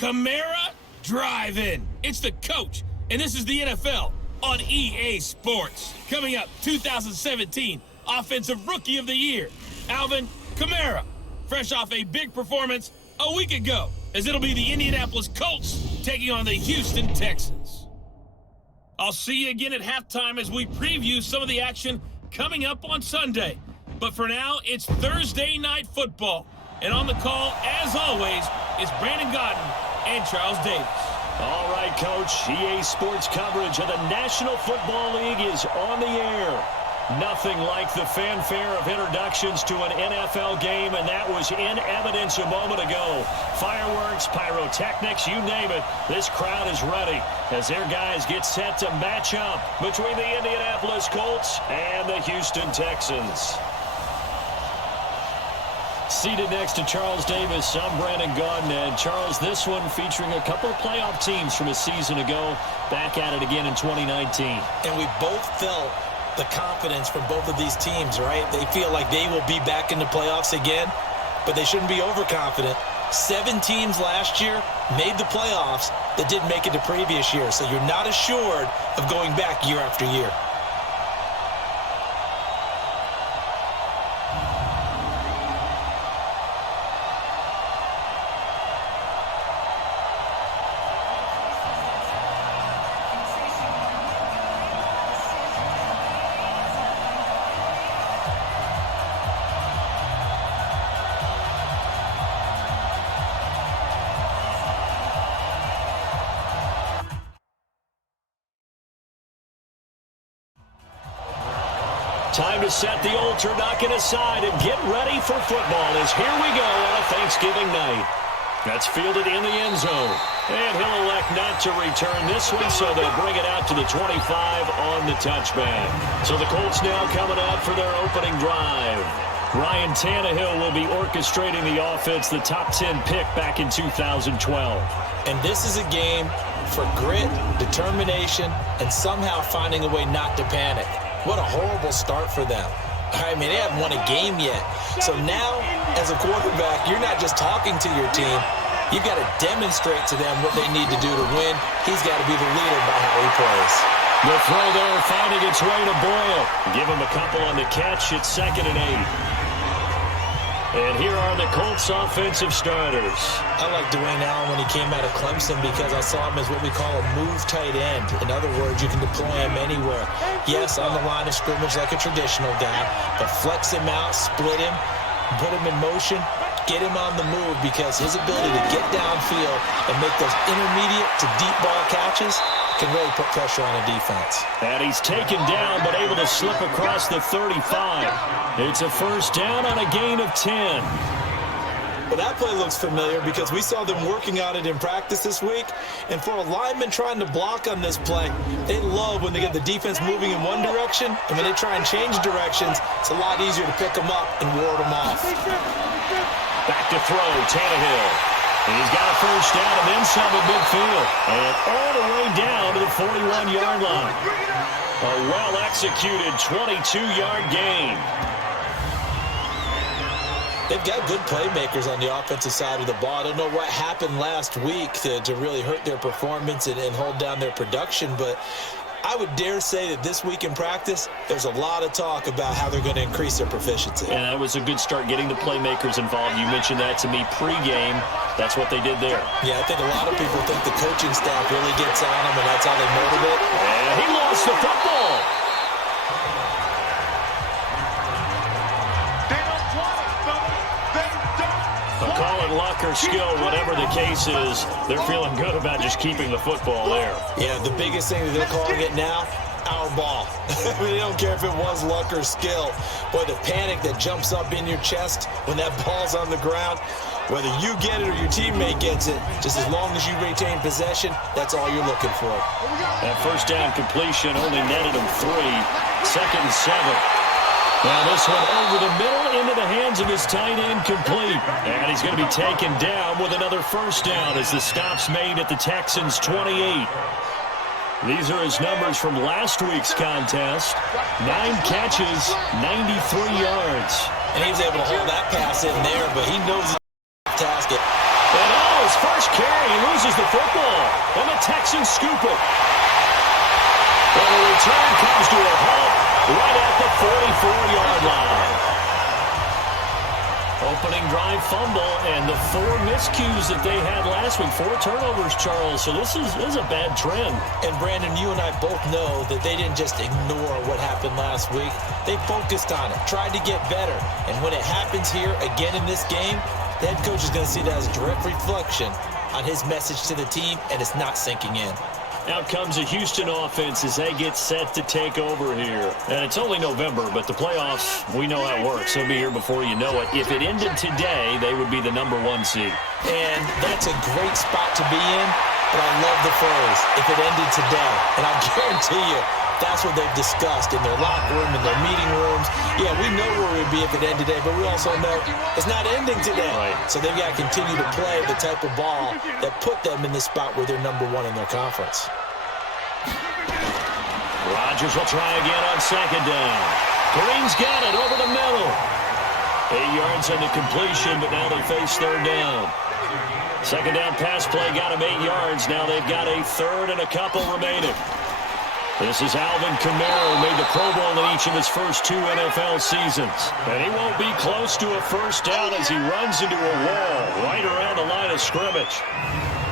Kamara Drive-In. It's the coach, and this is the NFL on EA Sports. Coming up, 2017 Offensive Rookie of the Year, Alvin Kamara, fresh off a big performance a week ago, as it'll be the Indianapolis Colts taking on the Houston Texans. I'll see you again at halftime as we preview some of the action coming up on Sunday. But for now, it's Thursday Night Football. And on the call, as always, is Brandon Godden and Charles Davis. All right, Coach. EA Sports coverage of the National Football League is on the air. Nothing like the fanfare of introductions to an NFL game, and that was in evidence a moment ago. Fireworks, pyrotechnics, you name it. This crowd is ready as their guys get set to match up between the Indianapolis Colts and the Houston Texans. Seated next to Charles Davis, I'm Brandon Gaudin. And Charles, this one featuring a couple of playoff teams from a season ago, back at it again in 2019. And we both felt the confidence from both of these teams, right? They feel like they will be back in the playoffs again, but they shouldn't be overconfident. 7 teams last year made the playoffs that didn't make it the previous year, so you're not assured of going back year after year. Time to set the old turducken aside and get ready for football as here we go on a Thanksgiving night. That's fielded in the end zone. And he'll elect not to return this one, so they'll bring it out to the 25 on the touchback. So the Colts now coming out for their opening drive. Ryan Tannehill will be orchestrating the offense, the top 10 pick back in 2012. And this is a game for grit, determination, and somehow finding a way not to panic. What a horrible start for them. I mean, they haven't won a game yet. So now, as a quarterback, you're not just talking to your team. You've got to demonstrate to them what they need to do to win. He's got to be the leader by how he plays. The throw there finding its way to Boyle. Give him a couple on the catch. It's 2nd and 8. And here are the Colts offensive starters. I like Dwayne Allen when he came out of Clemson because I saw him as what we call a move tight end. In other words, you can deploy him anywhere. Yes, on the line of scrimmage like a traditional guy, but flex him out, split him, put him in motion, get him on the move because his ability to get downfield and make those intermediate to deep ball catches can really put pressure on a defense. And he's taken down but able to slip across the 35. It's a first down on a gain of 10. Well, that play looks familiar because we saw them working on it in practice this week. And for a lineman trying to block on this play, they love when they get the defense moving in one direction, and when they try and change directions, it's a lot easier to pick them up and ward them off. Back to throw, Tannehill. He's got a first down and then some at midfield. And all the way down to the 41-yard line. A well-executed 22-yard gain. They've got good playmakers on the offensive side of the ball. I don't know what happened last week to really hurt their performance and hold down their production, but I would dare say that this week in practice, there's a lot of talk about how they're going to increase their proficiency. And that was a good start getting the playmakers involved. You mentioned that to me pregame. That's what they did there. Yeah, I think a lot of people think the coaching staff really gets on them, and that's how they motivate. And he lost the football. Call it luck or skill, whatever the case is, they're feeling good about just keeping the football there. Yeah, the biggest thing that they're calling it now, our ball. I mean, they don't care if it was luck or skill. Boy, the panic that jumps up in your chest when that ball's on the ground, whether you get it or your teammate gets it, just as long as you retain possession, that's all you're looking for. That first down completion only netted him 3. 2nd and 7. Now this one over the middle into the hands of his tight end, complete. And he's going to be taken down with another first down as the stop's made at the Texans' 28. These are his numbers from last week's contest. 9 catches, 93 yards. And he was able to hold that pass in there, but he knows the task. And his first carry, he loses the football. And the Texans scoop it. And the return comes to a halt right at the 44-yard line. Opening drive fumble, and the 4 miscues that they had last week. 4 turnovers, Charles. So this is a bad trend. And, Brandon, you and I both know that they didn't just ignore what happened last week. They focused on it, tried to get better. And when it happens here again in this game, the head coach is going to see that as a direct reflection on his message to the team, and it's not sinking in. Out comes a Houston offense as they get set to take over here. And it's only November, but the playoffs, we know how it works. They'll be here before you know it. If it ended today, they would be the #1 seed. And that's a great spot to be in, but I love the phrase, if it ended today. And I guarantee you, that's what they've discussed in their locker room, in their meeting rooms. Yeah, we know where we'd be if it ended today, but we also know it's not ending today. Right. So they've got to continue to play the type of ball that put them in the spot where they're #1 in their conference. Rodgers will try again on 2nd down. Green's got it over the middle. 8 yards on the completion, but now they face 3rd down. 2nd down pass play got him 8 yards. Now they've got a 3rd and a couple remaining. This is Alvin Kamara, who made the Pro Bowl in each of his first 2 NFL seasons. And he won't be close to a 1st down as he runs into a wall right around the line of scrimmage.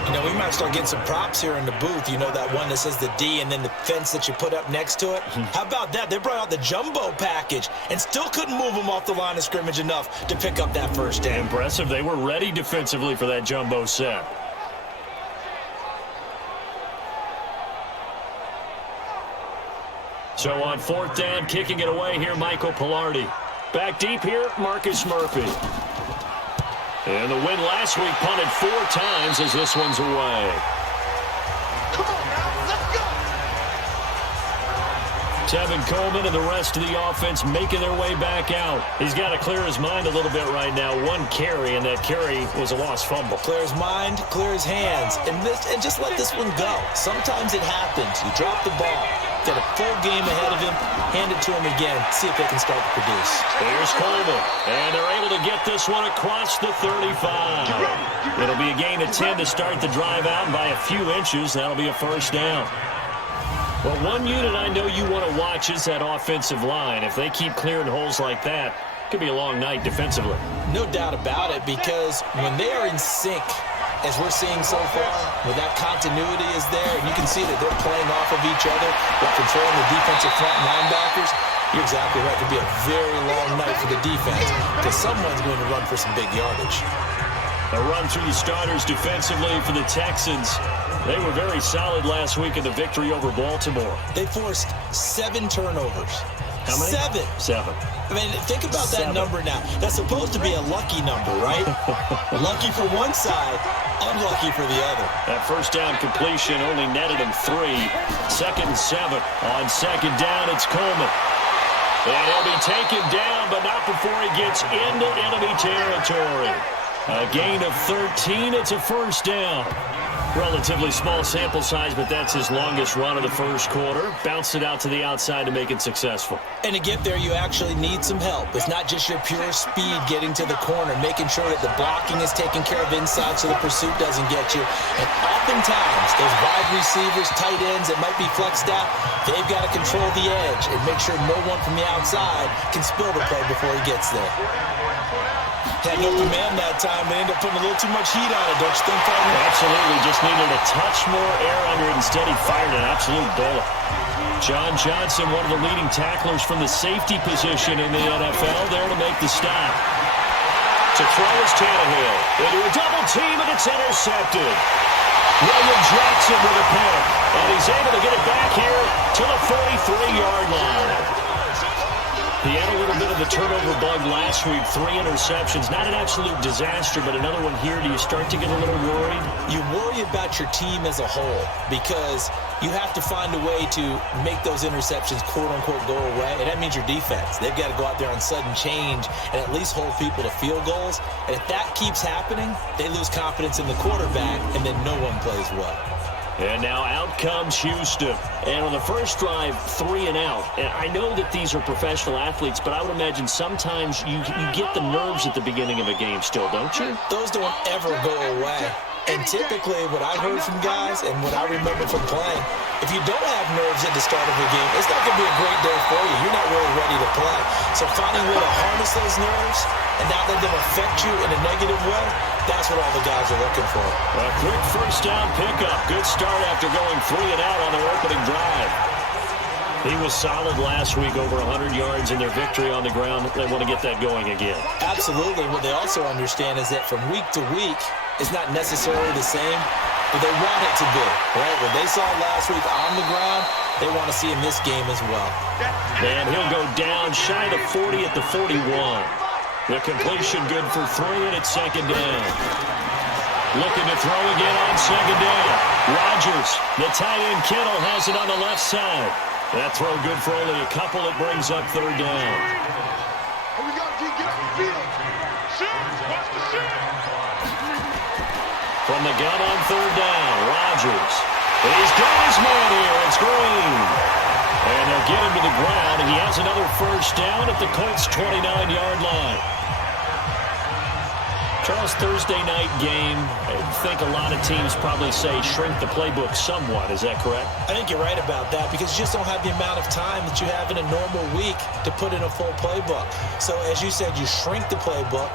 You know, we might start getting some props here in the booth. You know, that one that says the D and then the fence that you put up next to it? How about that? They brought out the jumbo package and still couldn't move them off the line of scrimmage enough to pick up that 1st down. Impressive. They were ready defensively for that jumbo set. So on 4th down, kicking it away here, Michael Pilardi. Back deep here, Marcus Murphy. And the win last week punted 4 times as this one's away. Come on now, let's go! Tevin Coleman and the rest of the offense making their way back out. He's got to clear his mind a little bit right now. 1 carry, and that carry was a lost fumble. Clear his mind, clear his hands, and just let this one go. Sometimes it happens. You drop the ball. Got a full game ahead of him. Hand it to him again. See if they can start to produce. Here's Coleman. And they're able to get this one across the 35. It'll be a gain of 10 to start the drive out, and by a few inches, that'll be a 1st down. Well, one unit I know you want to watch is that offensive line. If they keep clearing holes like that, it could be a long night defensively. No doubt about it, because when they are in sync, as we're seeing so far, when that continuity is there, and you can see that they're playing off of each other, while controlling the defensive front and linebackers, you're exactly right. It could be a very long night for the defense, because someone's going to run for some big yardage. A run through the starters defensively for the Texans. They were very solid last week in the victory over Baltimore. They forced 7 turnovers. How many? 7. I mean, think about that number now. That's supposed to be a lucky number, right? Lucky for one side, unlucky for the other. That 1st down completion only netted him 3. 2nd and 7. On 2nd down, it's Coleman. And he'll be taken down, but not before he gets into enemy territory. A gain of 13. It's a 1st down. Relatively small sample size, but that's his longest run of the 1st quarter. Bounced it out to the outside to make it successful. And to get there, you actually need some help. It's not just your pure speed getting to the corner, making sure that the blocking is taken care of inside so the pursuit doesn't get you. And oftentimes, those wide receivers, tight ends that might be flexed out, they've got to control the edge and make sure no one from the outside can spill the play before he gets there. Had no command that time. They ended up putting a little too much heat on it, don't you think, partner? Absolutely. Just needed a touch more air under it. Instead, he fired an absolute bullet. John Johnson, one of the leading tacklers from the safety position in the NFL, there to make the stop. To throw is Tannehill. Into a double team, and it's intercepted. William Jackson with a pick. And he's able to get it back here to the 43-yard line. He had a little bit of the turnover bug last week, 3 interceptions. Not an absolute disaster, but another one here. Do you start to get a little worried? You worry about your team as a whole because you have to find a way to make those interceptions, quote-unquote, go away, and that means your defense. They've got to go out there on sudden change and at least hold people to field goals. And if that keeps happening, they lose confidence in the quarterback, and then no one plays well. And now out comes Houston. And on the first drive, 3 and out. And I know that these are professional athletes, but I would imagine sometimes you get the nerves at the beginning of a game still, don't you? Those don't ever go away. And typically what I heard from guys and what I remember from playing, if you don't have nerves at the start of a game, it's not going to be a great day for you. You're not really ready to play. So finding a way to harness those nerves and not let them affect you in a negative way, that's what all the guys are looking for. A quick first down pickup. Good start after going 3 and out on their opening drive. He was solid last week, over 100 yards in their victory on the ground. They want to get that going again. Absolutely. What they also understand is that from week to week, it's not necessarily the same, but they want it to be, right? What they saw last week on the ground, they want to see in this game as well. And he'll go down shy of 40 at the 41. The completion good for 3, and it's second down. Looking to throw again on second down. Rodgers, the tight end Kittle, has it on the left side. That throw good for only a couple. It brings up third down. Here we go, G. Get up the field. Shoot. Watch the shoot. From the gun on third down, Rodgers. He's got his man here. It's Green. And they'll get him to the ground, and he has another first down at the Colts' 29-yard line. Charles, Thursday night game, I think a lot of teams probably say shrink the playbook somewhat. Is that correct? I think you're right about that because you just don't have the amount of time that you have in a normal week to put in a full playbook. So as you said, you shrink the playbook,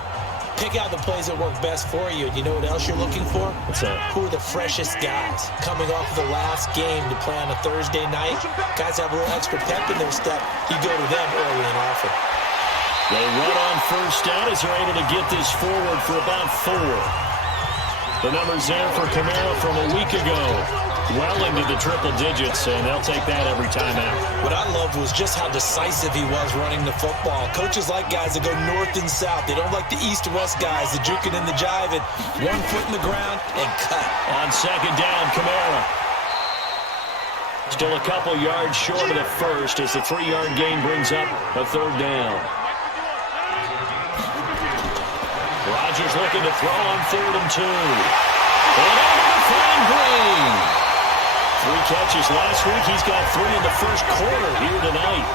pick out the plays that work best for you. And you know what else you're looking for? What's that? Who are the freshest guys coming off of the last game to play on a Thursday night? Guys have a little extra pep in their step. You go to them early and often. They run on first down as they're able to get this forward for about 4. The numbers there for Kamara from a week ago. Well into the triple digits, and they'll take that every time out. What I loved was just how decisive he was running the football. Coaches like guys that go north and south. They don't like the east-west guys, the juking and the jiving. 1 foot in the ground and cut. On second down, Kamara. Still a couple yards short of the first as the 3-yard gain brings up a third down. Rodgers looking to throw on 3rd and 2. And over to find Green. 3 catches last week. He's got 3 in the first quarter here tonight.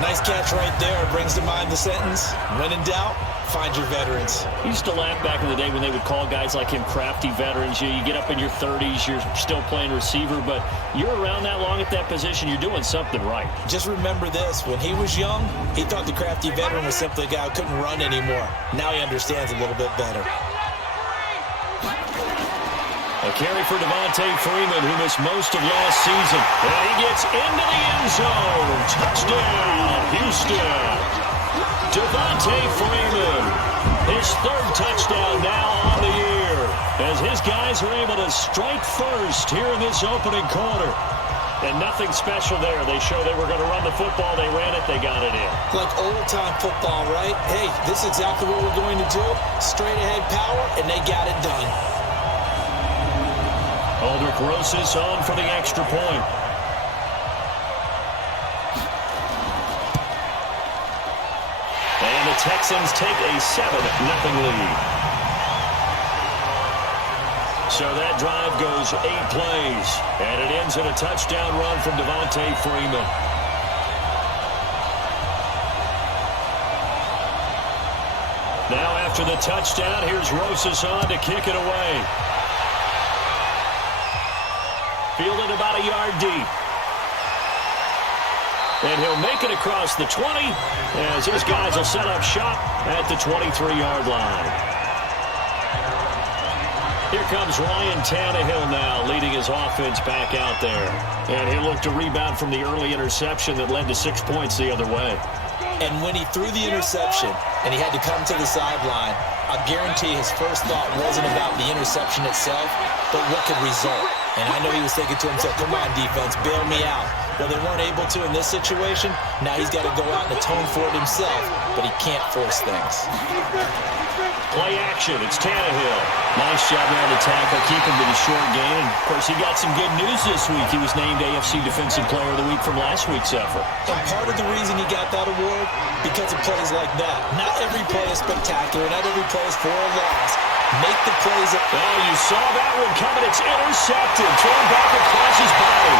Nice catch right there. Brings to mind the sentence, when in doubt, find your veterans. He used to laugh back in the day when they would call guys like him crafty veterans. You get up in your 30s, you're still playing receiver, but you're around that long at that position, you're doing something right. Just remember this. When he was young, he thought the crafty veteran was simply a guy who couldn't run anymore. Now he understands a little bit better. A carry for Devontae Freeman, who missed most of last season. And he gets into the end zone. Touchdown, Houston. Devontae Freeman, his 3rd touchdown now on the year, as his guys are able to strike first here in this opening quarter. And nothing special there. They show they were going to run the football. They ran it. They got it in. Like old-time football, right? Hey, this is exactly what we're going to do. Straight-ahead power, and they got it done. Aldrich Rosas on for the extra point. And the Texans take a 7-0 lead. So that drive goes 8 plays, and it ends in a touchdown run from Devontae Freeman. Now after the touchdown, here's Rosas on to kick it away. Fielded about a yard deep. And he'll make it across the 20 as his guys will set up shop at the 23-yard line. Here comes Ryan Tannehill now, leading his offense back out there. And he'll look to rebound from the early interception that led to 6 points the other way. And when he threw the interception and he had to come to the sideline, I guarantee his first thought wasn't about the interception itself, but what could result. And I know he was thinking to himself, come on, defense, bail me out. Well, they weren't able to in this situation. Now he's got to go out and atone for it himself, but he can't force things. Play action. It's Tannehill. Nice job around the tackle, keeping to the short game. And, of course, he got some good news this week. He was named AFC Defensive Player of the Week from last week's effort. And part of the reason he got that award, because of plays like that. Not every play is spectacular. Not every play is for a loss. make the plays. Oh, you saw that one coming. It's intercepted. Thrown back across his body.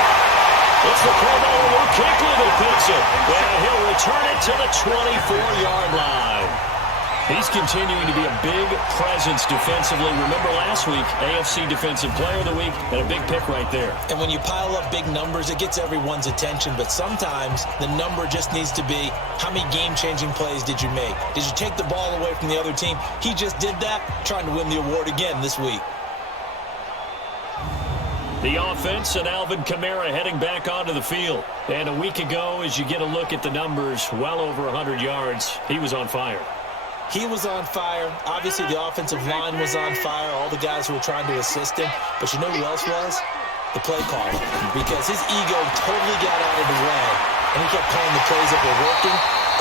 It's the Pro Bowler Luke Kuechly that picks it. And he'll return it to the 24-yard line. He's continuing to be a big presence defensively. Remember last week, AFC Defensive Player of the Week, and a big pick right there. And when you pile up big numbers, it gets everyone's attention. But sometimes the number just needs to be, how many game-changing plays did you make? Did you take the ball away from the other team? He just did that, trying to win the award again this week. The offense and Alvin Kamara heading back onto the field. And a week ago, as you get a look at the numbers, well over 100 yards, he was on fire. He was on fire. Obviously, the offensive line was on fire. All the guys who were trying to assist him. But you know who else was? The play caller. Because his ego totally got out of the way. And he kept calling the plays that were working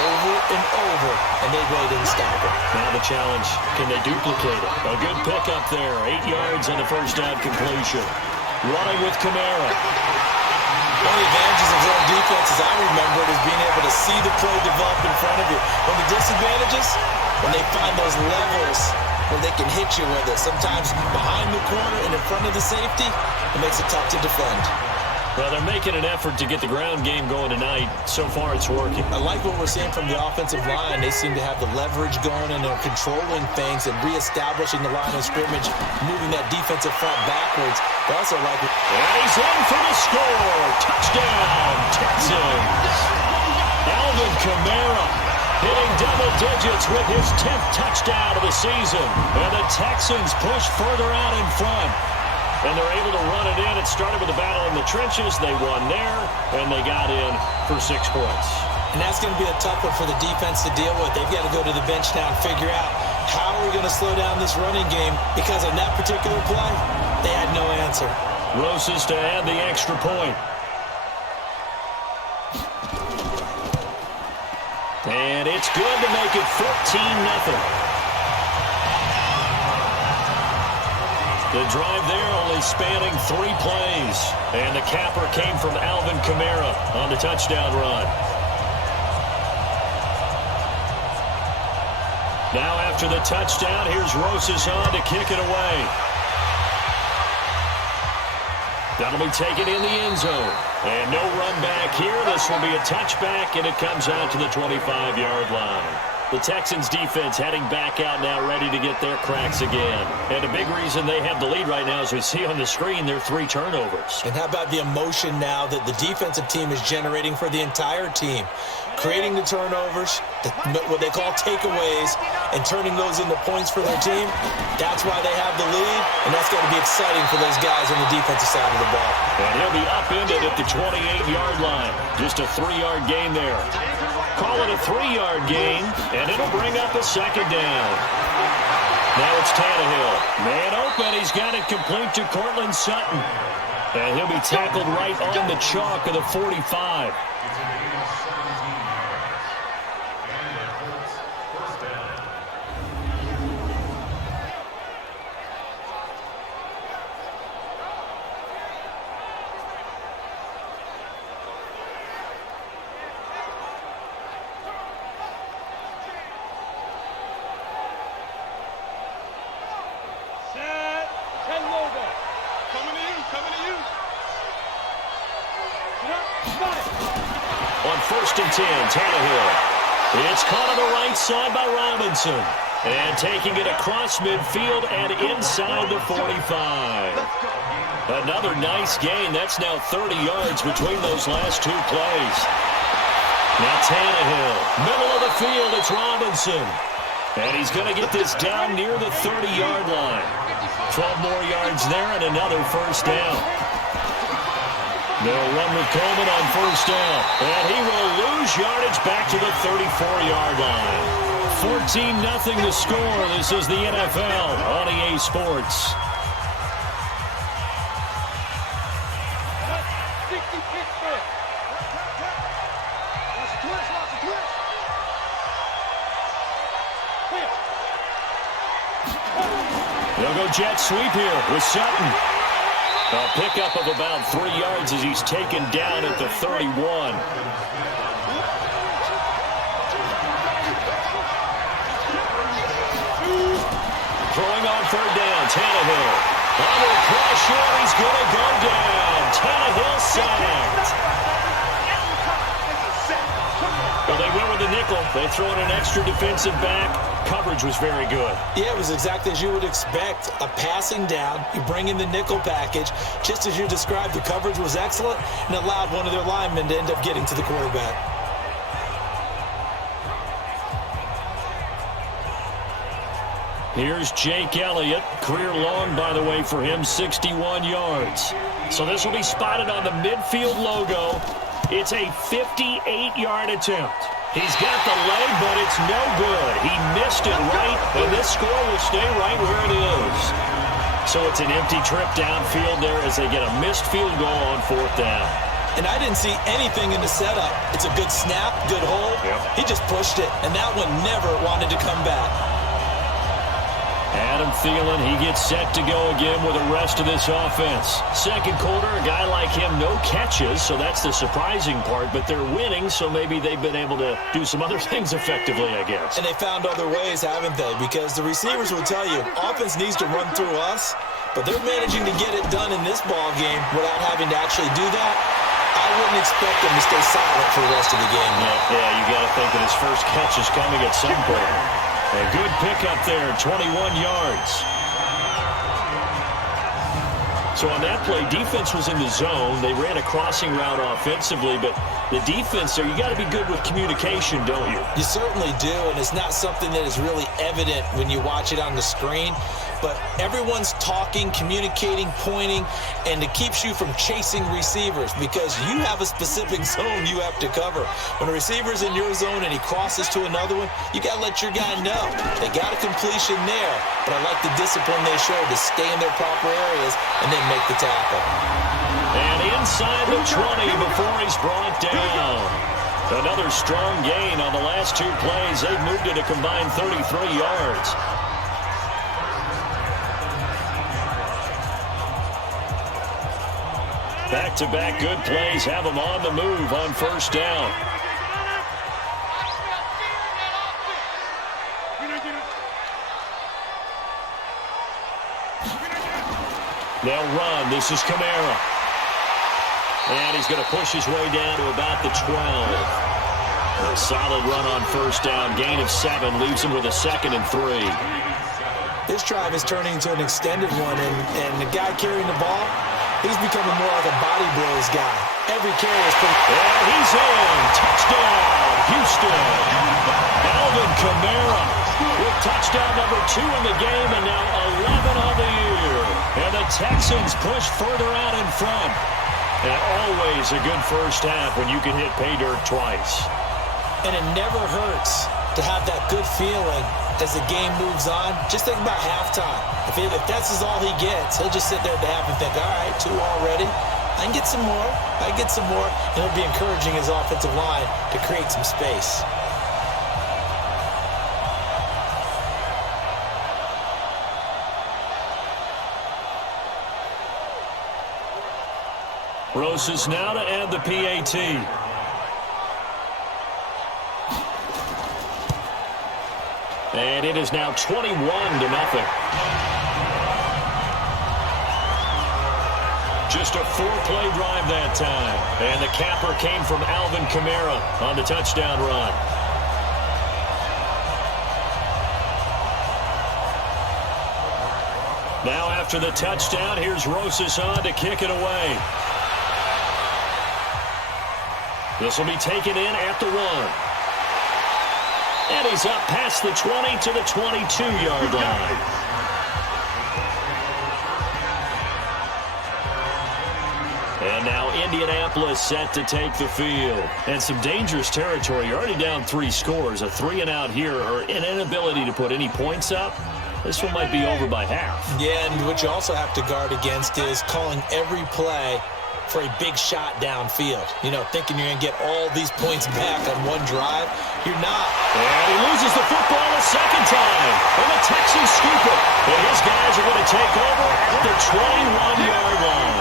over and over. And they really didn't stop him. Now the challenge, can they duplicate it? A good pickup there. 8 yards on the first down completion. Running with Kamara. One of the advantages of zone defense, as I remember it, is being able to see the play develop in front of you. One of the disadvantages, when they find those levels where they can hit you with it, sometimes behind the corner and in front of the safety, it makes it tough to defend. Well, they're making an effort to get the ground game going tonight. So far, it's working. I like what we're seeing from the offensive line. They seem to have the leverage going, and they're controlling things and reestablishing the line of scrimmage, moving that defensive front backwards. But also like it. And he's in for the score. Touchdown, Texans. Alvin Kamara hitting double digits with his 10th touchdown of the season. And the Texans push further out in front. And they're able to run it in. It started with a battle in the trenches. They won there, and they got in for 6 points. And that's going to be a tough one for the defense to deal with. They've got to go to the bench now and figure out how are we going to slow down this running game, because on that particular play, they had no answer. Roses to add the extra point. And it's good to make it 14-0. The drive there only spanning 3 plays. And the capper came from Alvin Kamara on the touchdown run. Now after the touchdown, here's Roses on to kick it away. That'll be taken in the end zone. And no run back here. This will be a touchback, and it comes out to the 25-yard line. The Texans defense heading back out now, ready to get their cracks again. And a big reason they have the lead right now, as we see on the screen, their 3 turnovers. And how about the emotion now that the defensive team is generating for the entire team? Creating the turnovers, what they call takeaways, and turning those into points for their team. That's why they have the lead, and that's going to be exciting for those guys on the defensive side of the ball. And he'll be upended at the 28-yard line. Just a 3-yard gain there. Call it a 3-yard gain, and it'll bring up a 2nd down. Now it's Tannehill. Man open, he's got it complete to Cortland Sutton. And he'll be tackled right on the chalk of the 45. On 1st and 10, Tannehill. It's caught on the right side by Robinson. And taking it across midfield and inside the 45. Another nice gain. That's now 30 yards between those last 2 plays. Now Tannehill. Middle of the field, it's Robinson. And he's going to get this down near the 30-yard line. 12 more yards there and another 1st down. They'll run with Coleman on 1st down. And he will lose yardage back to the 34-yard line. 14-0 the score. This is the NFL on EA Sports. They'll go jet sweep here with Sutton. A pickup of about 3 yards as he's taken down at the 31. Throwing on third down. Tannehill. Under pressure. He's going to go down. Tannehill sacked. Well, they went with the nickel. They throw in an extra defensive back. Coverage was very good. Yeah, it was exactly as you would expect. A passing down. You bring in the nickel package. Just as you described, the coverage was excellent and allowed one of their linemen to end up getting to the quarterback. Here's Jake Elliott. Career long, by the way, for him, 61 yards. So this will be spotted on the midfield logo. It's a 58-yard attempt. He's got the leg, but it's no good. He missed it right, and this score will stay right where it is. So it's an empty trip downfield there as they get a missed field goal on fourth down. And I didn't see anything in the setup. It's a good snap, good hold. Yep. He just pushed it, and that one never wanted to come back. Adam Thielen, he gets set to go again with the rest of this offense. Second quarter, a guy like him, no catches, so that's the surprising part, but they're winning, so maybe they've been able to do some other things effectively, I guess. And they found other ways, haven't they? Because the receivers will tell you, offense needs to run through us, but they're managing to get it done in this ball game without having to actually do that. I wouldn't expect them to stay silent for the rest of the game. Yeah, you got to think that his first catch is coming at some point. A good pickup there, 21 yards. So on that play, defense was in the zone. They ran a crossing route offensively, but the defense there, you got to be good with communication, don't you? You certainly do, and it's not something that is really evident when you watch it on the screen. But everyone's talking, communicating, pointing, and it keeps you from chasing receivers because you have a specific zone you have to cover. When a receiver's in your zone and he crosses to another one, you got to let your guy know. They got a completion there, but I like the discipline they showed to stay in their proper areas and then make the tackle. And inside the 20 before he's brought down. Another strong gain on the last two plays. They've moved it a combined 33 yards. Back-to-back good plays have them on the move on first down. They'll run. This is Kamara. And he's going to push his way down to about the 12. A solid run on first down. Gain of 7 leaves him with a 2nd and 3. This drive is turning into an extended one, and the guy carrying the ball, he's becoming more like a body blows guy. Every carry is pretty... And he's in. Touchdown, Houston. Alvin Kamara with touchdown number 2 in the game and now 11 on the year. And the Texans push further out in front. And always a good first half when you can hit pay dirt twice. And it never hurts to have that good feeling as the game moves on. Just think about halftime. If that's all he gets, he'll just sit there at the half and think, all right, 2 already. I can get some more. I can get some more. And he'll be encouraging his offensive line to create some space. Roses now to add the PAT. And it is now 21-0. Just a 4-play drive that time. And the capper came from Alvin Kamara on the touchdown run. Now after the touchdown, here's Rosas on to kick it away. This will be taken in at the 1. And he's up past the 20 to the 22-yard line. And now Indianapolis set to take the field. And some dangerous territory. You're already down 3 scores. A 3-and-out here or an inability to put any points up. This one might be over by half. Yeah, and what you also have to guard against is calling every play for a big shot downfield. You know, thinking you're going to get all these points back on one drive. You're not. And he loses the football a second time. And the Texans scoop it. And his guys are going to take over at the 21-yard line.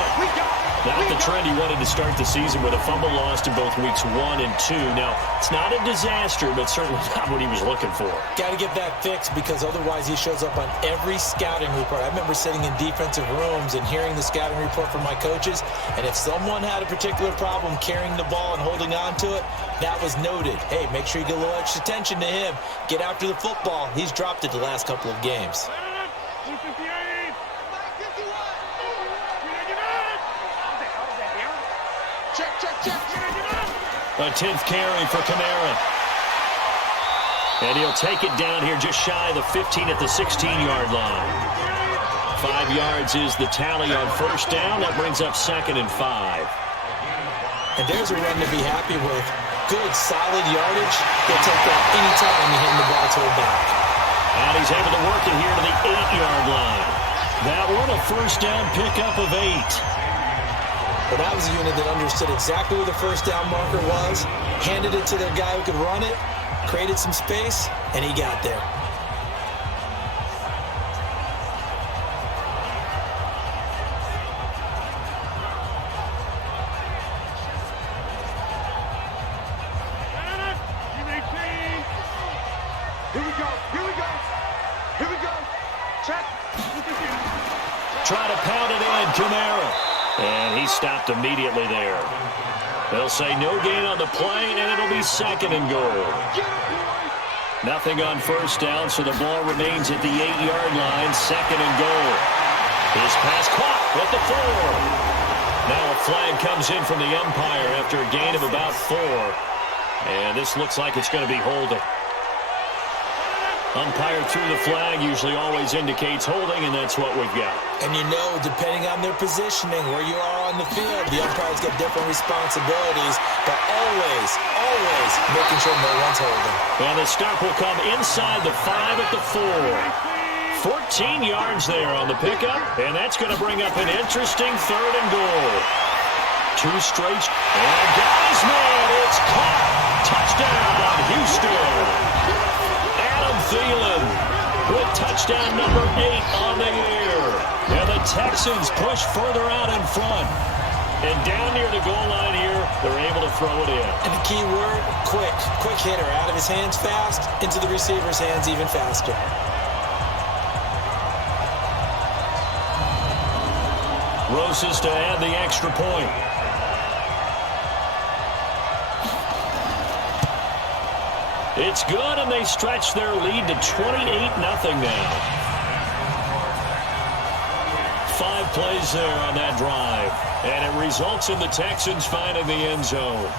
Not the trend he wanted to start the season with a fumble lost in both weeks 1 and 2. Now, it's not a disaster, but certainly not what he was looking for. Got to get that fixed because otherwise he shows up on every scouting report. I remember sitting in defensive rooms and hearing the scouting report from my coaches, and if someone had a particular problem carrying the ball and holding on to it, that was noted. Hey, make sure you get a little extra attention to him. Get after the football. He's dropped it the last couple of games. A 10th carry for Kamara. And he'll take it down here just shy of the 15 at the 16-yard line. 5 yards is the tally on first down. That brings up 2nd and 5. And there's a run to be happy with. Good, solid yardage. He'll take that anytime you hand the ball to a back. And he's able to work it here to the 8-yard line. That one a first down pickup of 8. Well, that was a unit that understood exactly where the first down marker was, handed it to their guy who could run it, created some space, and he got there. Here we go. Check. Try to pound it in, Kamara. And he stopped immediately there. They'll say no gain on the play, and it'll be 2nd and goal. Nothing on first down, so the ball remains at the 8-yard line, 2nd and goal. His pass caught at the 4. Now a flag comes in from the umpire after a gain of about 4. And this looks like it's going to be holding. Umpire threw the flag, usually always indicates holding, and that's what we've got. And you know, depending on their positioning, where you are on the field, the umpires get different responsibilities, but always making sure no one's holding. And the stop will come inside the 5 at the 4. 14 yards there on the pickup, and that's going to bring up an interesting 3rd and goal. 2 straight, and guys, man, it's caught. Touchdown, Houston. Thielen with touchdown number 8 on the year. And the Texans push further out in front. And down near the goal line here, they're able to throw it in. And the key word, quick. Quick hitter. Out of his hands fast, into the receiver's hands even faster. Roses to add the extra point. It's good, and they stretch their lead to 28-0 now. 5 plays there on that drive, and it results in the Texans finding the end zone.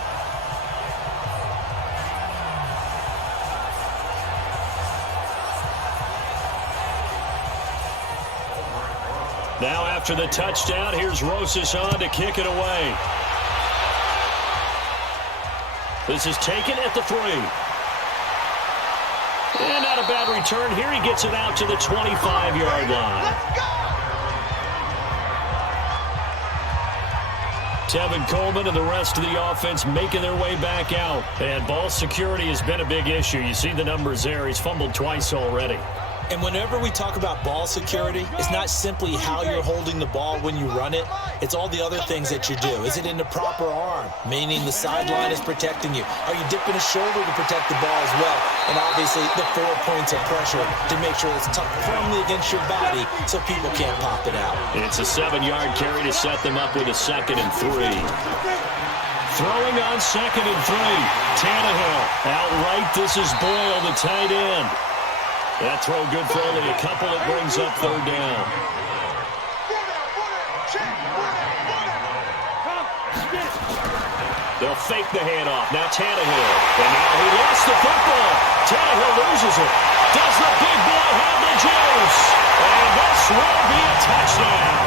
Now after the touchdown, here's Roses on to kick it away. This is taken at the 3. And not a bad return here. He gets it out to the 25-yard line. Tevin Coleman and the rest of the offense making their way back out. And ball security has been a big issue. You see the numbers there. He's fumbled twice already. And whenever we talk about ball security, it's not simply how you're holding the ball when you run it. It's all the other things that you do. Is it in the proper arm, meaning the sideline is protecting you? Are you dipping a shoulder to protect the ball as well? And obviously the 4 points of pressure to make sure it's tucked firmly against your body so people can't pop it out. It's a 7-yard carry to set them up with a 2nd and 3. Throwing on 2nd and 3. Tannehill outright. This is Boyle, the tight end. That throw good for only a couple. It brings up 3rd down. They'll fake the handoff. Now Tannehill. And now he lost the football. Tannehill loses it. Does the big boy have the juice? And this will be a touchdown.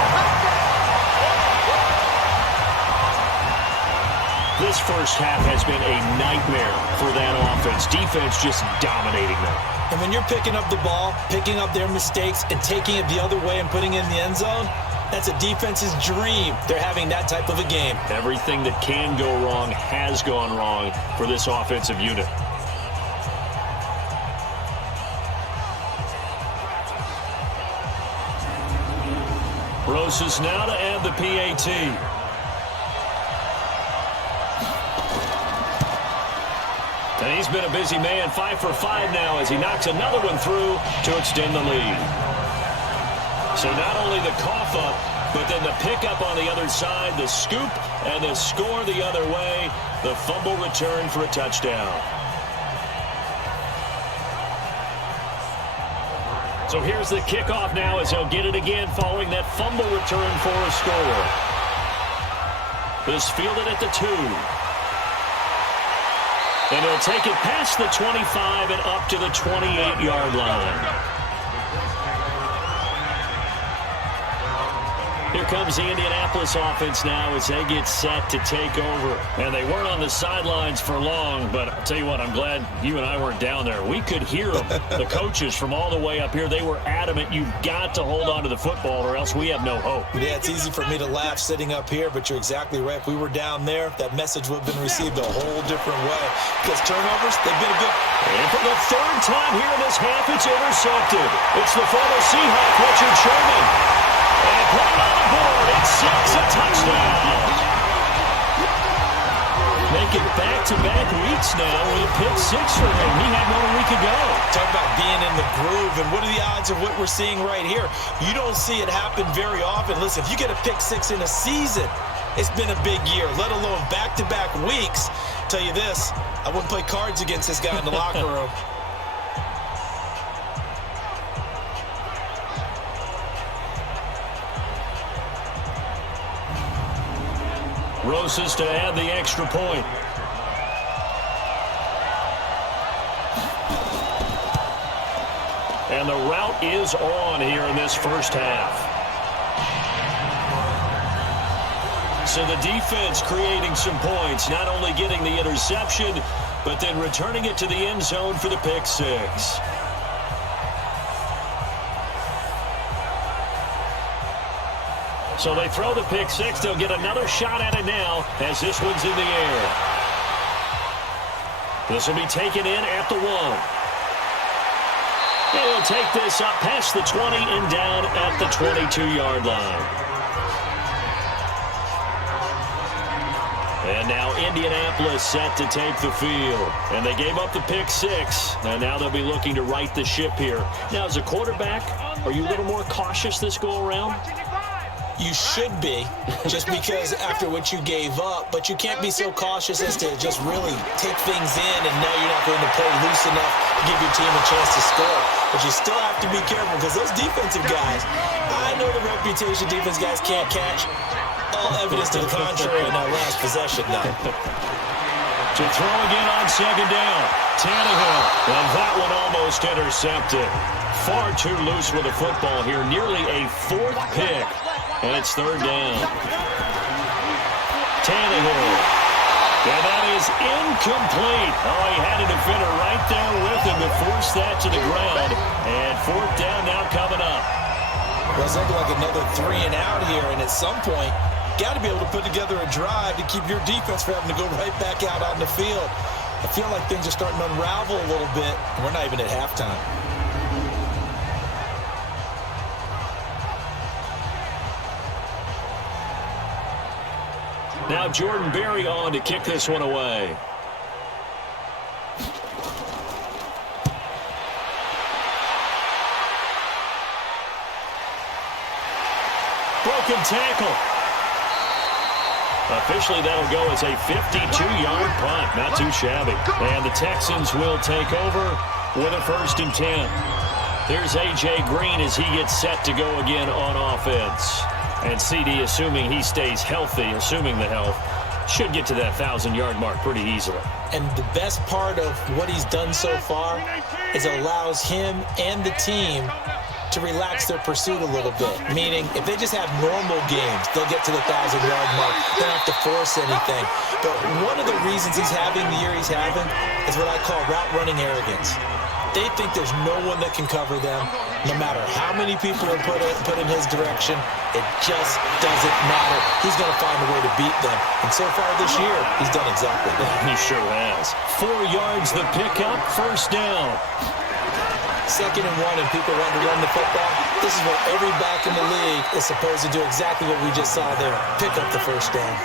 This first half has been a nightmare for that offense. Defense just dominating them. And when you're picking up the ball, picking up their mistakes, and taking it the other way and putting it in the end zone, that's a defense's dream. They're having that type of a game. Everything that can go wrong has gone wrong for this offensive unit. Roses now to add the PAT. And he's been a busy man, 5 for 5 now as he knocks another one through to extend the lead. So not only the cough up, but then the pickup on the other side, the scoop, and the score the other way, the fumble return for a touchdown. So here's the kickoff now as he'll get it again following that fumble return for a score. This fielded at the 2. And he'll take it past the 25 and up to the 28-yard line. Here comes the Indianapolis offense now as they get set to take over. And they weren't on the sidelines for long, but I'll tell you what, I'm glad you and I weren't down there. We could hear them, the coaches from all the way up here. They were adamant, you've got to hold on to the football or else we have no hope. Yeah, it's easy for me to laugh sitting up here, but you're exactly right. If we were down there, that message would have been received a whole different way. Because turnovers, they've been a good... And for the third time here in this half, it's intercepted. It's the former Seahawk, Richard Sherman. And put it on the board. It's 6, a touchdown. Make it back-to-back weeks now with a pick 6 for him. He had one a week ago. Talk about being in the groove, and what are the odds of what we're seeing right here? You don't see it happen very often. Listen, if you get a pick 6 in a season, it's been a big year, let alone back-to-back weeks. Tell you this, I wouldn't play cards against this guy in the locker room. Rosas to add the extra point. And the route is on here in this first half. So the defense creating some points, not only getting the interception, but then returning it to the end zone for the pick 6. So they throw the pick 6. They'll get another shot at it now as this one's in the air. This will be taken in at the 1. He'll take this up past the 20 and down at the 22-yard line. And now Indianapolis set to take the field. And they gave up the pick 6. And now they'll be looking to right the ship here. Now, as a quarterback, are you a little more cautious this go-around? You should be, just because after what you gave up, but you can't be so cautious as to just really take things in and know you're not going to play loose enough to give your team a chance to score. But you still have to be careful because those defensive guys, I know the reputation defense guys can't catch. All evidence to the contrary in that last possession, though. To throw again on second down, Tannehill, and that one almost intercepted. Far too loose with the football here, nearly a 4th pick. And it's third down. Tannehill. And that is incomplete. Oh, he had a defender right there with him to force that to the ground. And 4th down now coming up. Well, it's looking like another 3 and out here. And at some point, got to be able to put together a drive to keep your defense from having to go right back out on the field. I feel like things are starting to unravel a little bit. And we're not even at halftime. Now Jordan Berry on to kick this one away. Broken tackle. Officially, that'll go as a 52-yard punt. Not too shabby. And the Texans will take over with a 1st and 10. There's A.J. Green as he gets set to go again on offense. And CD, assuming he stays healthy, assuming the health, should get to that 1,000-yard mark pretty easily. And the best part of what he's done so far is it allows him and the team to relax their pursuit a little bit. Meaning, if they just have normal games, they'll get to the 1,000-yard mark. They don't have to force anything. But one of the reasons he's having the year he's having is what I call route-running arrogance. They think there's no one that can cover them. No matter how many people are put in his direction, it just doesn't matter. He's going to find a way to beat them. And so far this year, he's done exactly that. He sure has. 4 yards the pickup, 1st down. 2nd and 1, and people want to run the football. This is where every back in the league is supposed to do exactly what we just saw there. Pick up the 1st down.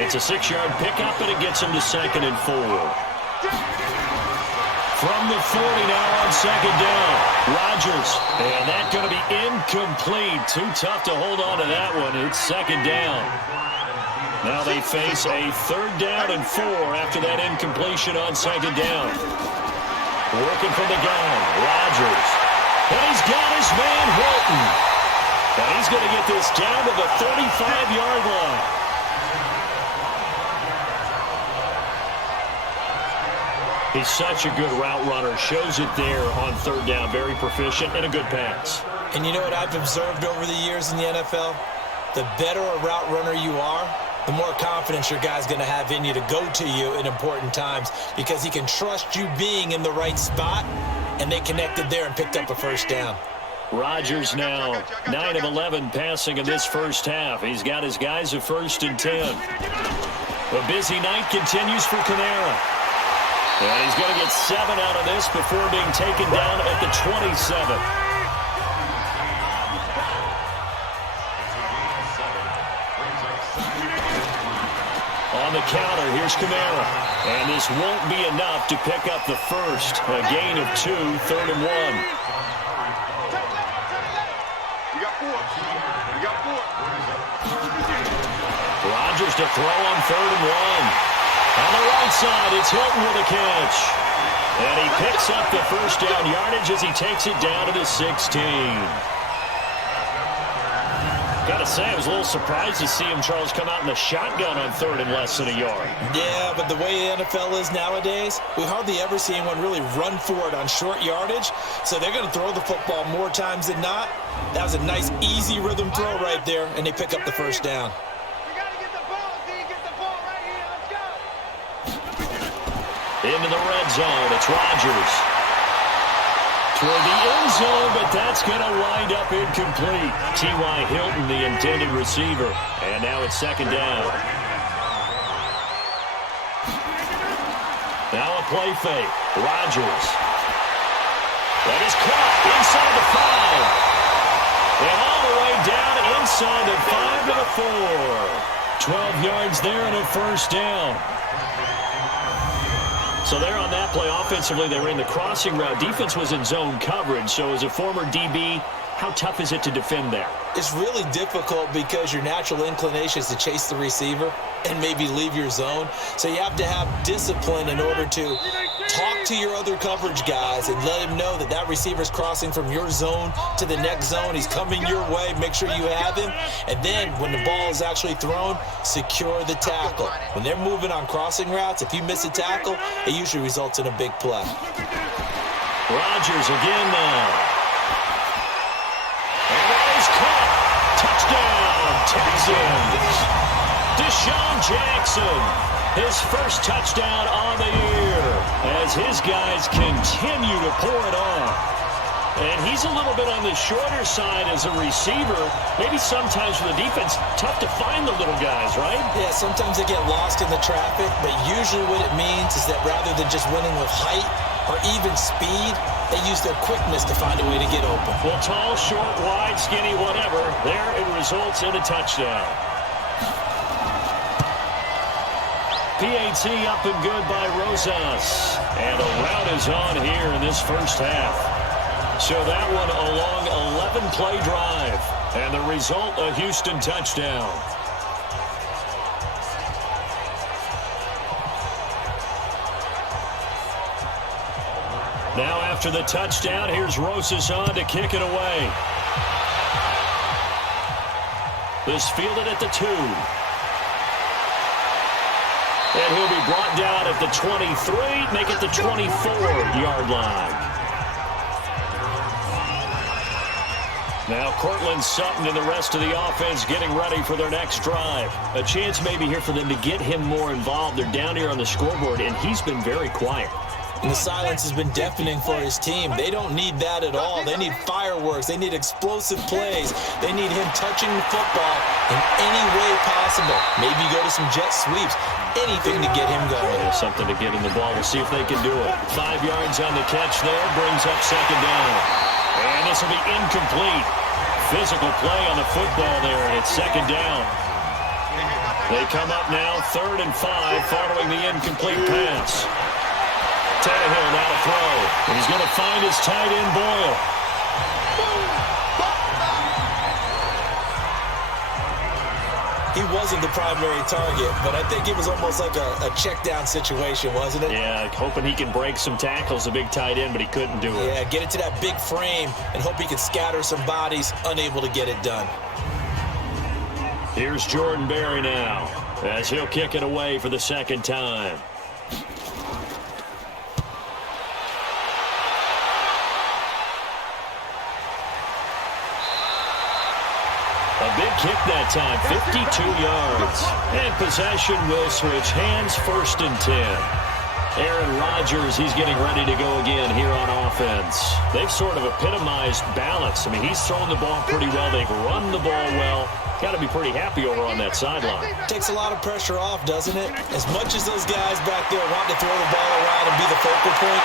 It's a 6-yard pickup, and it gets him to 2nd and 4. from the 40 now on second down. Rodgers, and that's going to be incomplete. Too tough to hold on to that one. It's second down. Now they face a 3rd down and 4 after that incompletion on second down. Working from the gun, Rodgers. And he's got his man Hilton. And he's going to get this down to the 35-yard line. He's such a good route runner. Shows it there on 3rd down. Very proficient and a good pass. And you know what I've observed over the years in the NFL? The better a route runner you are, the more confidence your guy's going to have in you to go to you in important times because he can trust you being in the right spot, and they connected there and picked up a 1st down. Rodgers now 9 of 11 passing in this first half. He's got his guys a 1st and 10. A busy night continues for Kamara. And he's going to get 7 out of this before being taken down at the 27. On the counter, here's Kamara. And this won't be enough to pick up the first. A gain of 2, 3rd and 1. We got 4. We got 4. Rodgers to throw on 3rd and 1. On the right side, it's Hilton with a catch. And he picks up the 1st down yardage as he takes it down to the 16. Gotta say, I was a little surprised to see him, Charles, come out in the shotgun on 3rd and less than a yard. Yeah, but the way the NFL is nowadays, we hardly ever see anyone really run for it on short yardage. So they're going to throw the football more times than not. That was a nice, easy rhythm throw right there, and they pick up the 1st down. Into the red zone, it's Rodgers. Toward the end zone, but that's going to wind up incomplete. T.Y. Hilton, the intended receiver. And now it's 2nd down. Now a play fake. Rodgers. That is caught inside the 5. And all the way down inside the 5 to the 4. 12 yards there and a 1st down. So there on that play, offensively, they were in the crossing route. Defense was in zone coverage. So as a former DB, how tough is it to defend there? It's really difficult because your natural inclination is to chase the receiver and maybe leave your zone. So you have to have discipline in order to talk to your other coverage guys and let him know that that receiver's crossing from your zone to the next zone. He's coming your way. Make sure you have him. And then when the ball is actually thrown, secure the tackle. When they're moving on crossing routes, if you miss a tackle, it usually results in a big play. Rodgers again now. And that is caught. Touchdown, Texans. Deshaun Jackson, his first touchdown on the year as his guys continue to pour it on. And he's a little bit on the shorter side as a receiver. Maybe sometimes for the defense, tough to find the little guys, right? Yeah, sometimes they get lost in the traffic, but usually what it means is that rather than just winning with height or even speed, they use their quickness to find a way to get open. Well, tall, short, wide, skinny, whatever, there it results in a touchdown. PAT up and good by Rosas. And a rout is on here in this first half. So that one a long 11-play drive. And the result, a Houston touchdown. Now after the touchdown, here's Rosas on to kick it away. This fielded at the 2. And he'll be brought down at the 23, make it the 24-yard line. Now Cortland Sutton and the rest of the offense getting ready for their next drive. A chance maybe here for them to get him more involved. They're down here on the scoreboard, and he's been very quiet. And the silence has been deafening for his team. They don't need that at all. They need fireworks. They need explosive plays. They need him touching the football in any way possible. Maybe go to some jet sweeps. Anything to get him going. There's something to get in the ball. We'll see if they can do it. 5 yards on the catch there. Brings up 2nd down. And this will be incomplete. Physical play on the football there. And it's 2nd down. They come up now 3rd and 5 following the incomplete pass. Tannehill now to throw. And he's going to find his tight end, Boyle. He wasn't the primary target, but I think it was almost like a check-down situation, wasn't it? Yeah, hoping he can break some tackles, a big tight end, but he couldn't do it. Yeah, get it to that big frame and hope he can scatter some bodies, unable to get it done. Here's Jordan Berry now, as he'll kick it away for the second time. A big kick that time, 52 yards. And possession will switch hands, 1st and 10. Aaron Rodgers, he's getting ready to go again here on offense. They've sort of epitomized balance. I mean, he's thrown the ball pretty well. They've run the ball well. Got to be pretty happy over on that sideline. Takes a lot of pressure off, doesn't it? As much as those guys back there want to throw the ball around and be the focal point,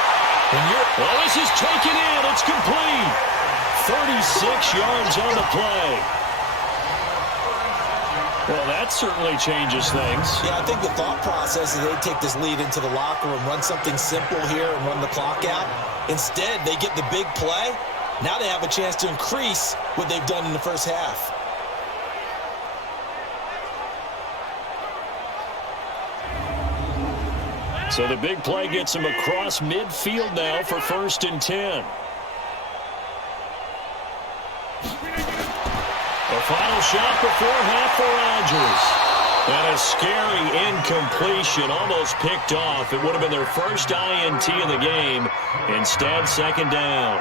when you're... Well, this is taken in. It's complete. 36 yards on the play. Well, that certainly changes things. Yeah, I think the thought process is they take this lead into the locker room, run something simple here and run the clock out. Instead, they get the big play. Now they have a chance to increase what they've done in the first half. So the big play gets him across midfield now for 1st and 10. The final shot before half for Rodgers. And a scary incompletion, almost picked off. It would have been their first INT of the game. Instead, 2nd down.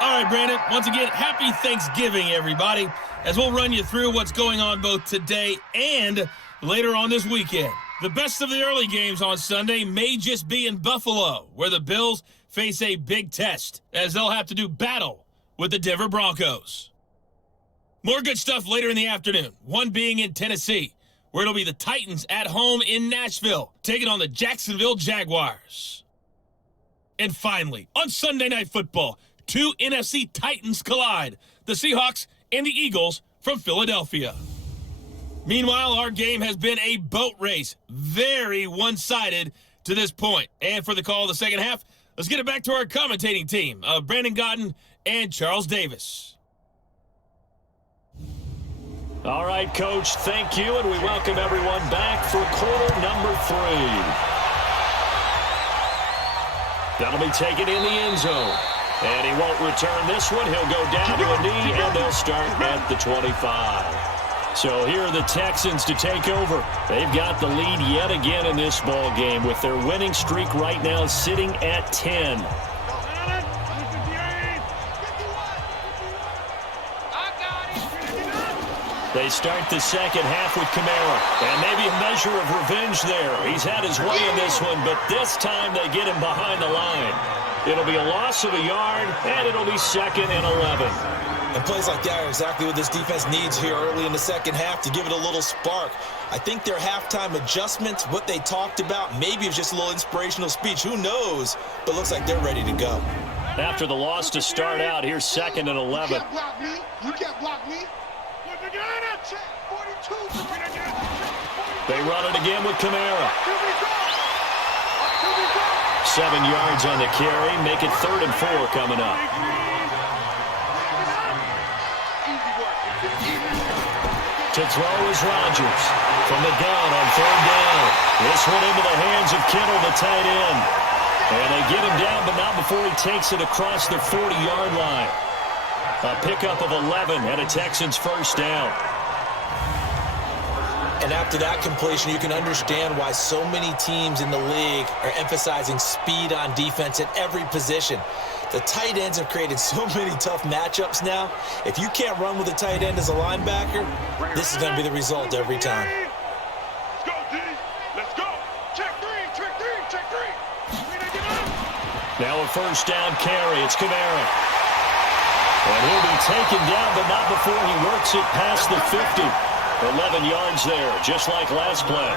All right, Brandon, once again, happy Thanksgiving, everybody, as we'll run you through what's going on both today and later on this weekend. The best of the early games on Sunday may just be in Buffalo, where the Bills face a big test, as they'll have to do battle with the Denver Broncos. More good stuff later in the afternoon, one being in Tennessee, where it'll be the Titans at home in Nashville, taking on the Jacksonville Jaguars. And finally, on Sunday Night Football, 2 NFC Titans collide, the Seahawks and the Eagles from Philadelphia. Meanwhile, our game has been a boat race, very one-sided to this point. And for the call of the second half, let's get it back to our commentating team of Brandon Godden and Charles Davis. All right, Coach, thank you, and we welcome everyone back for quarter number 3. That'll be taken in the end zone. And he won't return this one. He'll go down to a knee, and they'll start at the 25. So here are the Texans to take over. They've got the lead yet again in this ball game with their winning streak right now sitting at 10. They start the second half with Kamara, and maybe a measure of revenge there. He's had his way in this one, but this time they get him behind the line. It'll be a loss of a yard, and it'll be 2nd and 11. And plays like that are exactly what this defense needs here early in the second half to give it a little spark. I think their halftime adjustments, what they talked about, maybe it was just a little inspirational speech. Who knows? But looks like they're ready to go. After the loss to start out, here's 2nd and 11. You can't block me. You can't block me. They run it again with Kamara. 7 yards on the carry. Make it 3rd and 4 coming up. To throw is Rodgers. From the gun on 3rd down. This one into the hands of Kittle, the tight end. And they get him down, but not before he takes it across the 40-yard line. A pickup of 11 and a Texans first down. And after that completion, you can understand why so many teams in the league are emphasizing speed on defense at every position. The tight ends have created so many tough matchups now. If you can't run with a tight end as a linebacker, this is going to be the result every time. Let's go, D. Let's go. Check 3, check 3, check 3. Now a first down carry. It's Kamara. And he'll be taken down, but not before he works it past the 50. 11 yards there, just like last play.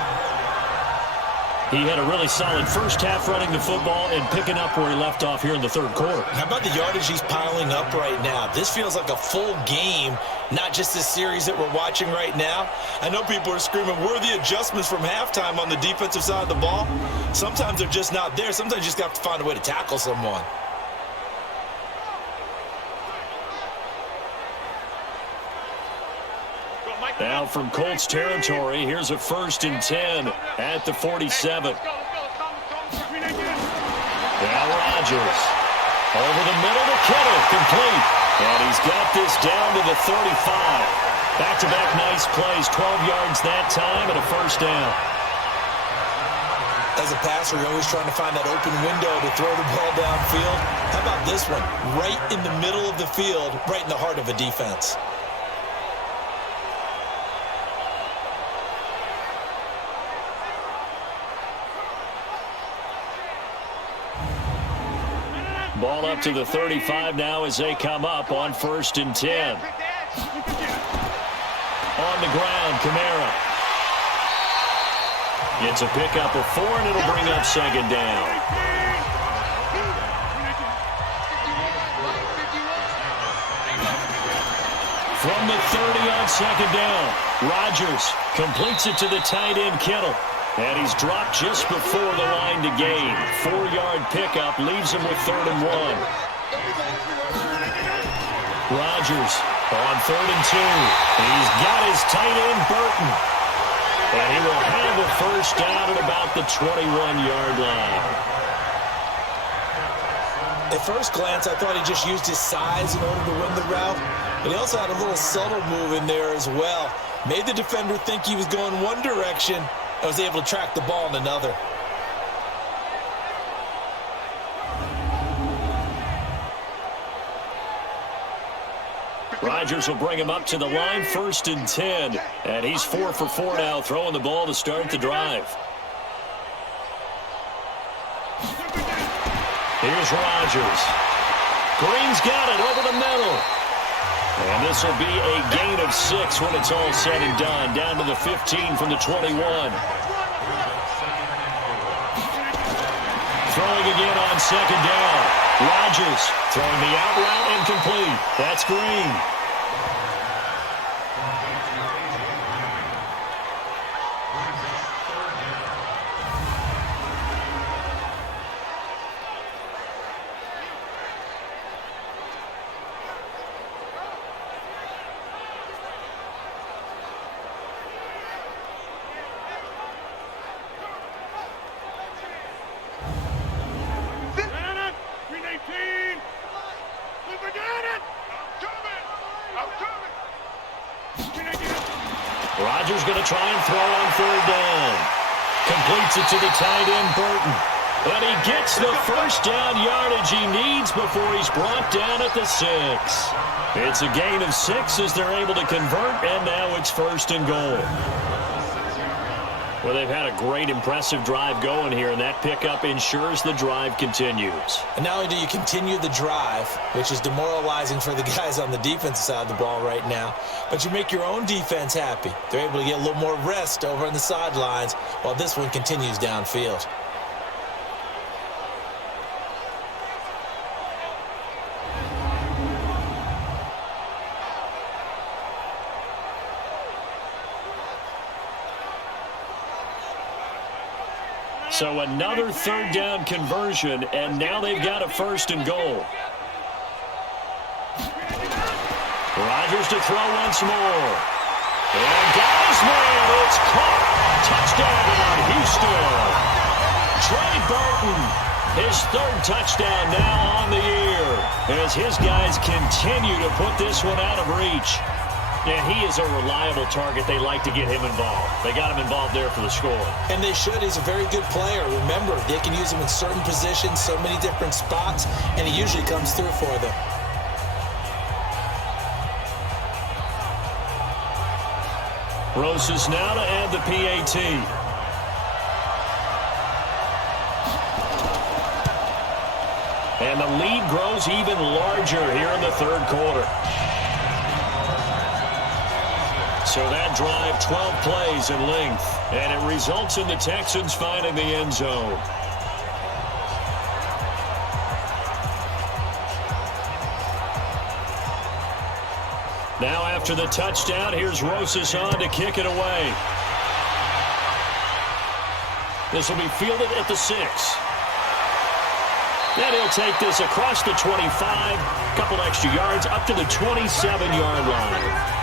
He had a really solid first half running the football and picking up where he left off here in the third quarter. How about the yardage he's piling up right now? This feels like a full game, not just this series that we're watching right now. I know people are screaming, where are the adjustments from halftime on the defensive side of the ball? Sometimes they're just not there. Sometimes you just have to find a way to tackle someone. Now from Colts territory, here's a 1st and 10 at the 47. Now Rodgers. Over the middle to Kittle, complete. And he's got this down to the 35. Back-to-back nice plays, 12 yards that time and a 1st down. As a passer, you're always trying to find that open window to throw the ball downfield. How about this one? Right in the middle of the field, right in the heart of a defense. Ball up to the 35 now as they come up on 1st and 10. On the ground, Kamara. It's a pickup of 4, and it'll bring up 2nd down. From the 30 on 2nd down, Rodgers completes it to the tight end, Kittle. And he's dropped just before the line to gain. 4-yard pickup leaves him with 3rd and 1. Rodgers on 3rd and 2. He's got his tight end, Burton. And he will have a 1st down at about the 21-yard line. At first glance, I thought he just used his size in order to win the route. But he also had a little subtle move in there as well. Made the defender think he was going one direction. I was able to track the ball in another. Rodgers will bring him up to the line, 1st and 10. And he's 4 for 4 now, throwing the ball to start the drive. Here's Rodgers. Green's got it over the middle. And this will be a gain of 6 when it's all said and done. Down to the 15 from the 21. Throwing again on 2nd down. Rodgers throwing the out route and complete. That's Green. Rodgers going to try and throw on 3rd down. Completes it to the tight end, Burton. But he gets the 1st down yardage he needs before he's brought down at the 6. It's a gain of 6 as they're able to convert, and now it's 1st and goal. Well, they've had a great, impressive drive going here, and that pickup ensures the drive continues. And not only do you continue the drive, which is demoralizing for the guys on the defensive side of the ball right now, but you make your own defense happy. They're able to get a little more rest over on the sidelines while this one continues downfield. So another 3rd down conversion, and now they've got a 1st and goal. Rodgers to throw once more. And got his man. It's caught. Touchdown, Houston. Trey Burton, his 3rd touchdown now on the year, as his guys continue to put this one out of reach. Yeah, he is a reliable target. They like to get him involved. They got him involved there for the score. And they should. He's a very good player. Remember, they can use him in certain positions, so many different spots, and he usually comes through for them. Roses now to add the PAT. And the lead grows even larger here in the 3rd quarter. So that drive, 12 plays in length, and it results in the Texans finding the end zone. Now after the touchdown, here's Rosas on to kick it away. This will be fielded at the 6. Then he'll take this across the 25, a couple extra yards, up to the 27-yard line.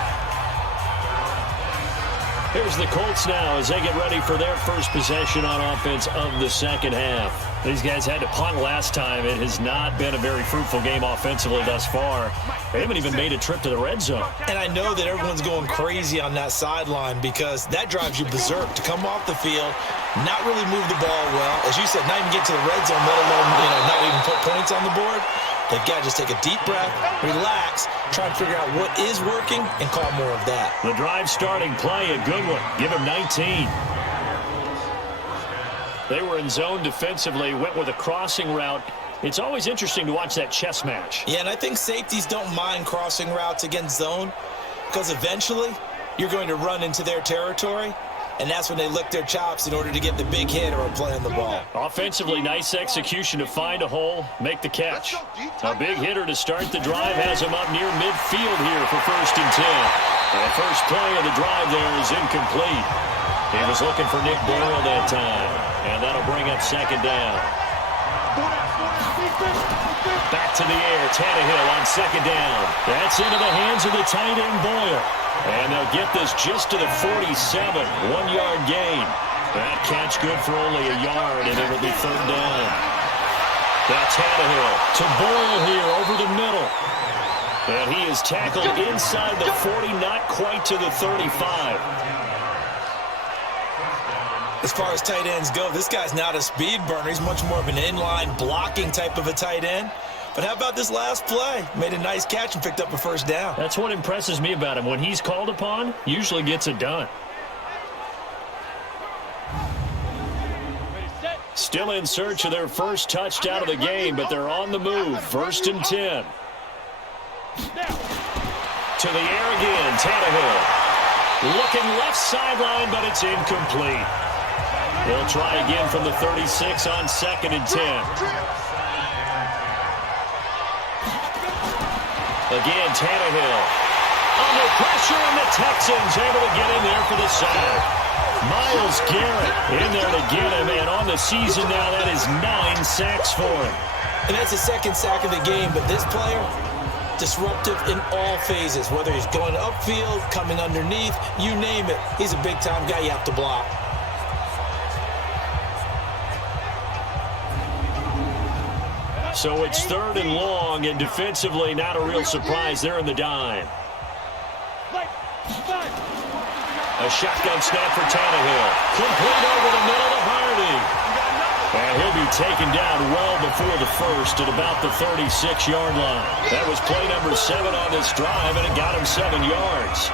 Here's the Colts now as they get ready for their first possession on offense of the second half. These guys had to punt last time. It has not been a very fruitful game offensively thus far. They haven't even made a trip to the red zone. And I know that everyone's going crazy on that sideline because that drives you berserk to come off the field, not really move the ball well. As you said, not even get to the red zone, let alone not even put points on the board. They've got to just take a deep breath, relax, try and figure out what is working, and call more of that. The drive starting play, a good one. Give him 19. They were in zone defensively, went with a crossing route. It's always interesting to watch that chess match. Yeah, and I think safeties don't mind crossing routes against zone because eventually you're going to run into their territory, and that's when they lick their chops in order to get the big hit or a play on the ball. Offensively, nice execution to find a hole, make the catch. A big hitter to start the drive has him up near midfield here for 1st and 10. The first play of the drive there is incomplete. He was looking for Nick Boyle that time, and that'll bring up 2nd down. Back to the air, Tannehill on 2nd down. That's into the hands of the tight end Boyle. And they'll get this just to the 47, 1-yard gain. That catch good for only a yard, and it'll be 3rd down. Now Tannehill to Boyle here over the middle. And he is tackled inside the 40, not quite to the 35. As far as tight ends go, this guy's not a speed burner. He's much more of an inline blocking type of a tight end. But how about this last play? Made a nice catch and picked up a 1st down. That's what impresses me about him. When he's called upon, usually gets it done. Still in search of their first touchdown of the game, but they're on the move. 1st and 10. To the air again, Tannehill. Looking left sideline, but it's incomplete. He'll try again from the 36 on 2nd and 10. Again, Tannehill. Under pressure, and the Texans able to get in there for the sack. Myles Garrett in there to get him, and on the season now, that is 9 sacks for him. And that's the 2nd sack of the game, but this player, disruptive in all phases, whether he's going upfield, coming underneath, you name it. He's a big-time guy you have to block. So it's 3rd and long, and defensively, not a real surprise. They're in the dime. A shotgun snap for Tannehill. Complete over the middle to Hardy. And he'll be taken down well before the 1st at about the 36-yard line. That was play number 7 on this drive, and it got him 7 yards.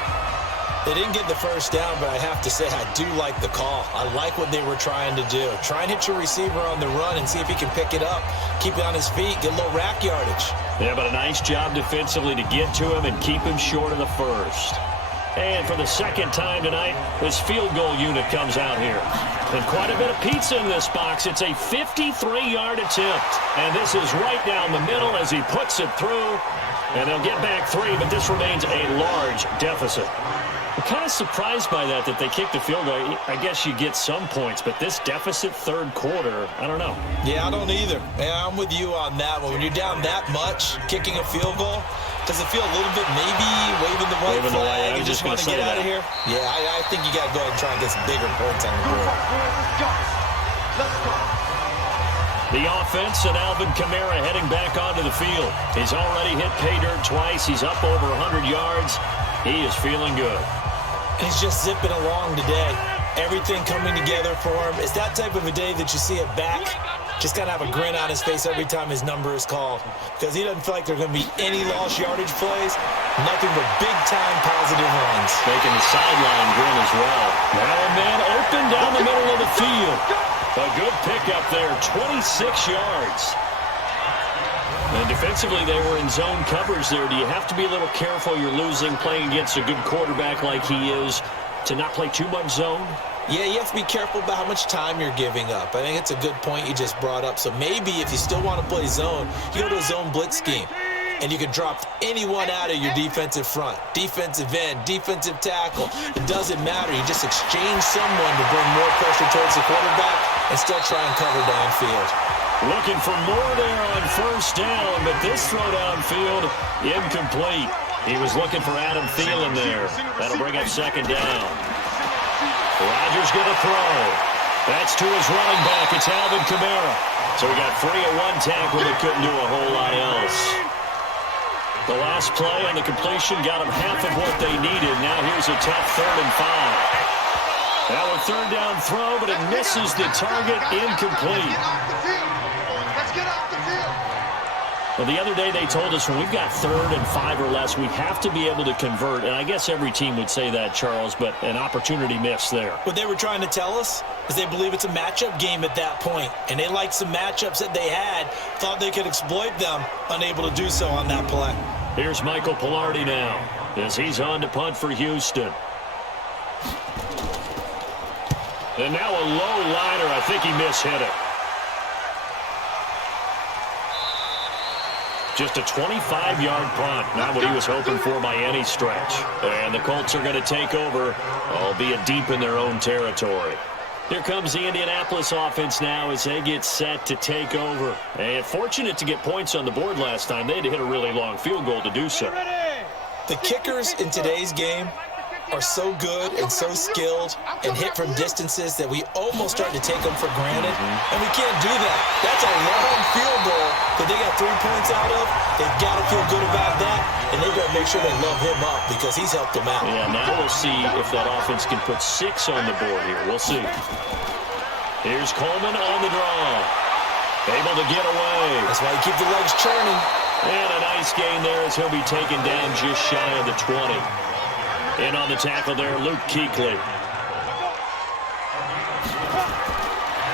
They didn't get the 1st down, but I have to say I do like the call. I like what they were trying to do. Try and hit your receiver on the run and see if he can pick it up, keep it on his feet, get a little rack yardage. Yeah, but a nice job defensively to get to him and keep him short of the 1st. And for the 2nd time tonight, this field goal unit comes out here. And quite a bit of pizza in this box. It's a 53-yard attempt. And this is right down the middle as he puts it through. And they'll get back 3, but this remains a large deficit. I'm kind of surprised by that they kicked the field goal. I guess you get some points, but this deficit 3rd quarter, I don't know. Yeah, I don't either. Yeah, I'm with you on that one. When you're down that much, kicking a field goal, does it feel a little bit maybe waving the white flag? You just want to get out of here? Yeah, I think you got to go ahead and try and get some bigger points on the board. The offense and Alvin Kamara heading back onto the field. He's already hit pay dirt twice. He's up over 100 yards. He is feeling good. He's just zipping along today. Everything coming together for him. It's that type of a day that you see a back just got to have a grin on his face every time his number is called, because he doesn't feel like there are going to be any lost yardage plays, nothing but big-time positive runs. Making the sideline grin as well. Now a man open down the middle of the field. A good pickup there, 26 yards. And defensively, they were in zone coverage there. Do you have to be a little careful? You're losing, playing against a good quarterback like he is, to not play too much zone? Yeah, you have to be careful about how much time you're giving up. I think it's a good point you just brought up. So maybe if you still want to play zone, you go to a zone blitz scheme. And you can drop anyone out of your defensive front, defensive end, defensive tackle. It doesn't matter. You just exchange someone to bring more pressure towards the quarterback and still try and cover downfield. Looking for more there on first down, but this throw downfield incomplete. He was looking for Adam Thielen there. That'll bring up second down. Rodgers going to throw. That's to his running back. It's Alvin Kamara. So he got free of one tackle but couldn't do a whole lot else. The last play on the completion got them half of what they needed. Now here's a tough 3rd and 5. Now a third down throw, but it misses the target, incomplete. Let's get off the field. Well, the other day they told us when we've got 3rd and 5 or less, we have to be able to convert. And I guess every team would say that, Charles, but an opportunity missed there. What they were trying to tell us is they believe it's a matchup game at that point. And they liked some matchups that they had, thought they could exploit them, unable to do so on that play. Here's Michael Pilardi now as he's on to punt for Houston. And now a low liner. I think he mishit it. Just a 25-yard punt. Not what he was hoping for by any stretch. And the Colts are going to take over, albeit deep in their own territory. Here comes the Indianapolis offense now as they get set to take over. And fortunate to get points on the board last time. They had to hit a really long field goal to do so. The kickers in today's game are so good and so skilled and hit from distances that we almost start to take them for granted. And we can't do that. That's a long field goal that they got 3 points out of. They've got to feel good about that, and they better make sure they love him up because he's helped them out. Yeah, now we'll see if that offense can put 6 on the board here. We'll see. Here's Coleman on the draw. Able to get away. That's why you keep the legs churning. And a nice gain there as he'll be taken down just shy of the 20. In on the tackle there, Luke Kuechly.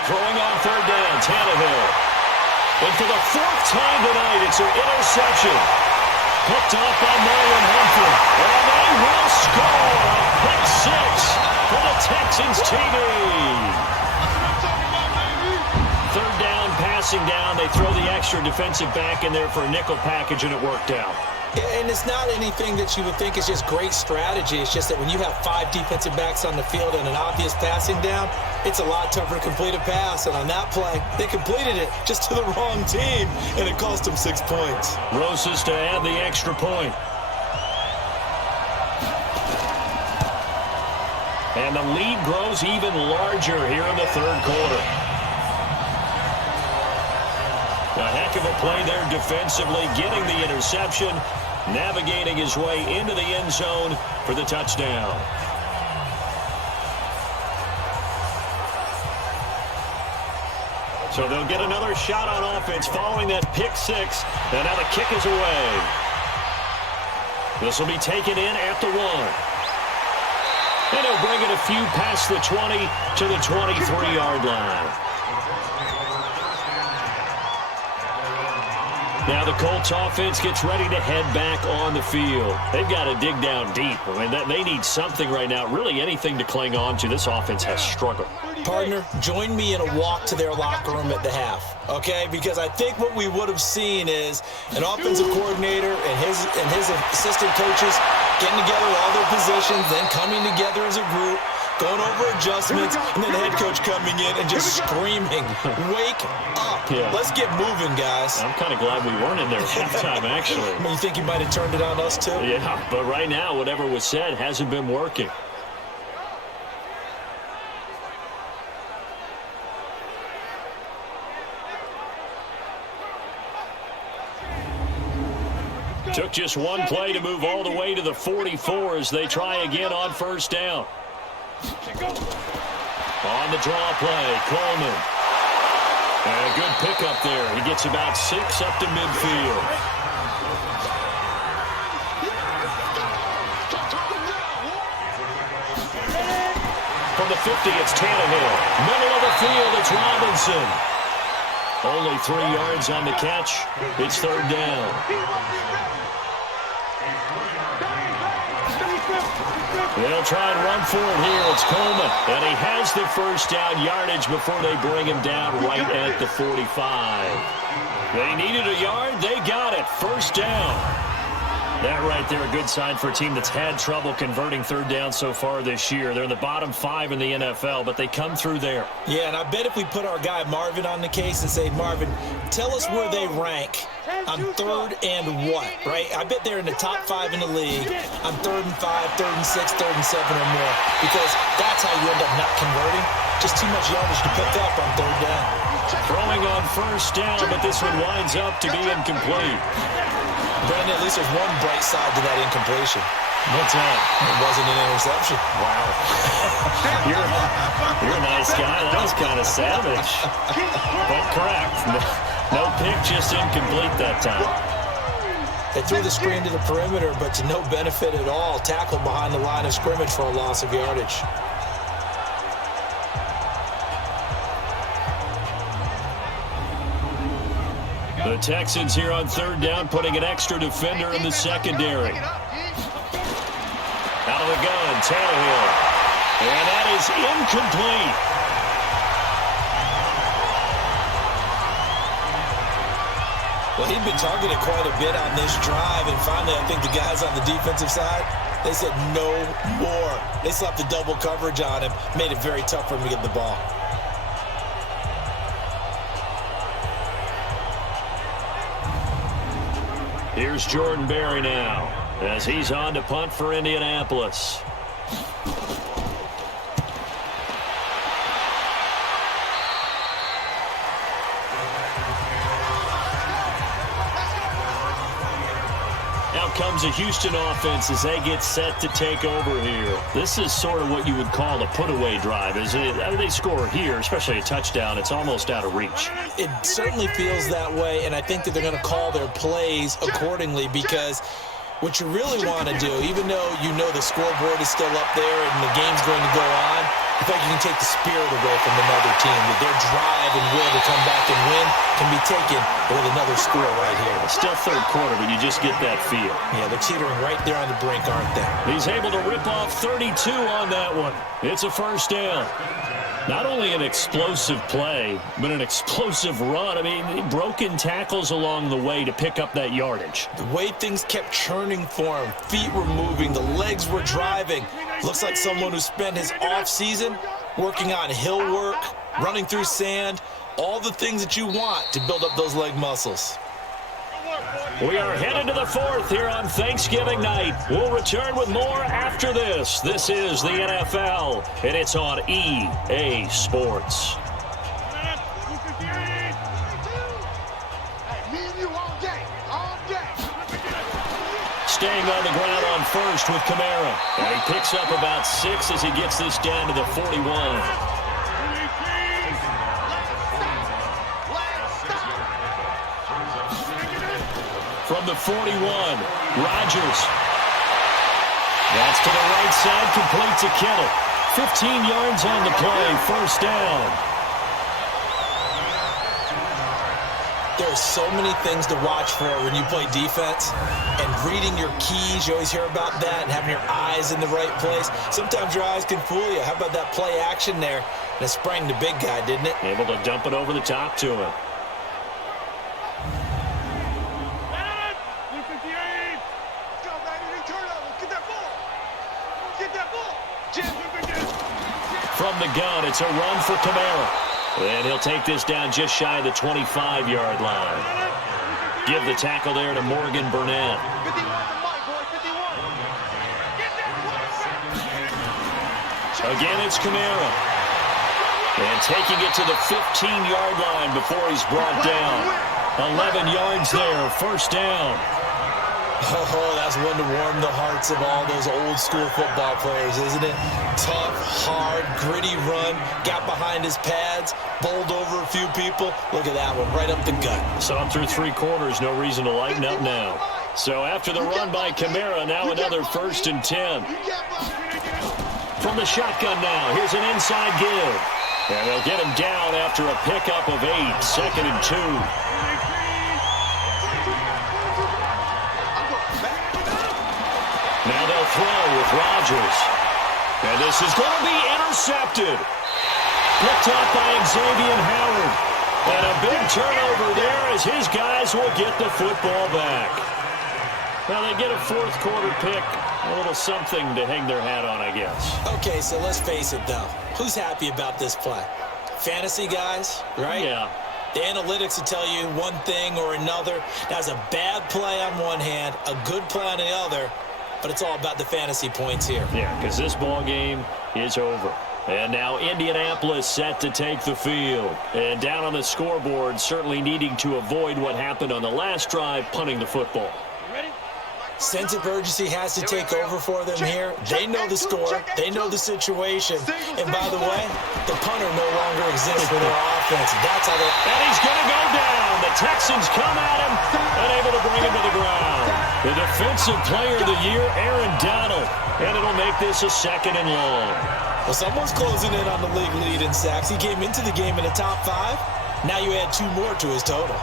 Throwing on third down, Tannehill. And for the 4th time tonight, it's an interception. Picked off by Marlon Humphrey. And they will score a pick 6 for the Texans TV. Third down, passing down. They throw the extra defensive back in there for a nickel package, and it worked out. And it's not anything that you would think is just great strategy. It's just that when you have 5 defensive backs on the field and an obvious passing down, it's a lot tougher to complete a pass. And on that play, they completed it just to the wrong team, and it cost them 6 points. Rosas to add the extra point. And the lead grows even larger here in the third quarter. A heck of a play there defensively, getting the interception, navigating his way into the end zone for the touchdown. So they'll get another shot on offense following that pick 6, and now the kick is away. This will be taken in at the 1. And he'll bring it a few past the 20 to the 23-yard line. Now the Colts offense gets ready to head back on the field. They've got to dig down deep. I mean, they need something right now, really anything to cling on to. This offense has struggled. Partner, join me in a walk to their locker room at the half, okay? Because I think what we would have seen is an offensive coordinator and his assistant coaches getting together all their positions, then coming together as a group, going over adjustments, and then the head coach coming in and just screaming, wake up. Yeah. Let's get moving, guys. I'm kind of glad we weren't in there at halftime, actually. I mean, you think he might have turned it on us, too? Yeah, but right now, whatever was said hasn't been working. Took just one play to move all the way to the 44 as they try again on first down. On the draw play, Coleman. And a good pickup there. He gets about 6 up to midfield. From the 50, it's Tannehill. Middle of the field, it's Robinson. Only 3 yards on the catch. It's third down. They'll try and run for it here. It's Coleman. And he has the first down yardage before they bring him down right at the 45. They needed a yard. They got it. First down. That right there, a good sign for a team that's had trouble converting third down so far this year. They're in the bottom 5 in the NFL, but they come through there. Yeah, and I bet if we put our guy Marvin on the case and say, Marvin, tell us where they rank on third and what, right? I bet they're in the top 5 in the league on third and 5, third and 6, third and 7 or more, because that's how you end up not converting. Just too much yardage to pick up on third down. Throwing on first down, but this one winds up to be incomplete. Brandon, at least there's one bright side to that incompletion. What's that? It wasn't an interception. Wow. you're a nice guy. That was kind of savage. But correct. No pick, just incomplete that time. They threw the screen to the perimeter, but to no benefit at all. Tackled behind the line of scrimmage for a loss of yardage. The Texans here on third down, putting an extra defender in the secondary. Out of the gun, Tannehill. And that is incomplete. Well, he'd been targeted quite a bit on this drive, and finally I think the guys on the defensive side, they said no more. They slapped the double coverage on him, made it very tough for him to get the ball. Here's Jordan Berry now as he's on to punt for Indianapolis. Out comes a Houston offense as they get set to take over here. This is sort of what you would call a put-away drive. As they score here, especially a touchdown, it's almost out of reach. It certainly feels that way, and I think that they're going to call their plays accordingly, because what you really want to do, even though you know the scoreboard is still up there and the game's going to go on, I think you can take the spirit away from another team, that their drive and will to come back and win can be taken with another score right here. It's still third quarter, but you just get that feel. Yeah, they're teetering right there on the brink, aren't they? He's able to rip off 32 on that one. It's a first down. Not only an explosive play, but an explosive run. I mean, broken tackles along the way to pick up that yardage. The way things kept churning for him, feet were moving, the legs were driving. Looks like someone who spent his off-season working on hill work, running through sand, all the things that you want to build up those leg muscles. We are headed to the fourth here on Thanksgiving night. We'll return with more after this. This is the NFL, and it's on EA Sports. Staying on the ground on first with Kamara. And he picks up about 6 as he gets this down to the 41. From the 41, Rodgers. That's to the right side, complete to Kittle. 15 yards on the play, first down. There are so many things to watch for when you play defense, and reading your keys, you always hear about that, and having your eyes in the right place. Sometimes your eyes can fool you. How about that play action there? And it sprang the big guy, didn't it? Able to dump it over the top to him. From the gun, it's a run for Kamara. And he'll take this down just shy of the 25-yard line. Give the tackle there to Morgan Burnett. Again, it's Kamara. And taking it to the 15-yard line before he's brought down. 11 yards there, first down. Oh, that's one to warm the hearts of all those old-school football players, isn't it? Tough, hard, gritty run, got behind his pads, bowled over a few people. Look at that one, right up the gut. Saw him through 3 quarters, no reason to lighten up now. So after the run by Kamara, now another 1st and 10. From the shotgun now, here's an inside give. And they'll get him down after a pickup of 8, 2nd and 2. Now they'll throw with Rodgers. And this is going to be intercepted. Picked up by Xavier Howard. And a big turnover there as his guys will get the football back. Well, they get a fourth quarter pick. A little something to hang their hat on, I guess. Okay, so let's face it, though. Who's happy about this play? Fantasy guys, right? Yeah. The analytics will tell you one thing or another. That's a bad play on one hand, a good play on the other, but it's all about the fantasy points here. Yeah, because this ball game is over. And now Indianapolis set to take the field. And down on the scoreboard, certainly needing to avoid what happened on the last drive, punting the football. Sense of urgency has to take over for them here. They know the score. They know the situation. And by the way, the punter no longer exists for their offense. That's how they... And he's going to go down. The Texans come at him and able to bring him to the ground. The defensive player of the year, Aaron Donald. And it'll make this a 2nd and long. Well, someone's closing in on the league lead in sacks. He came into the game in the top 5. Now you add 2 more to his total.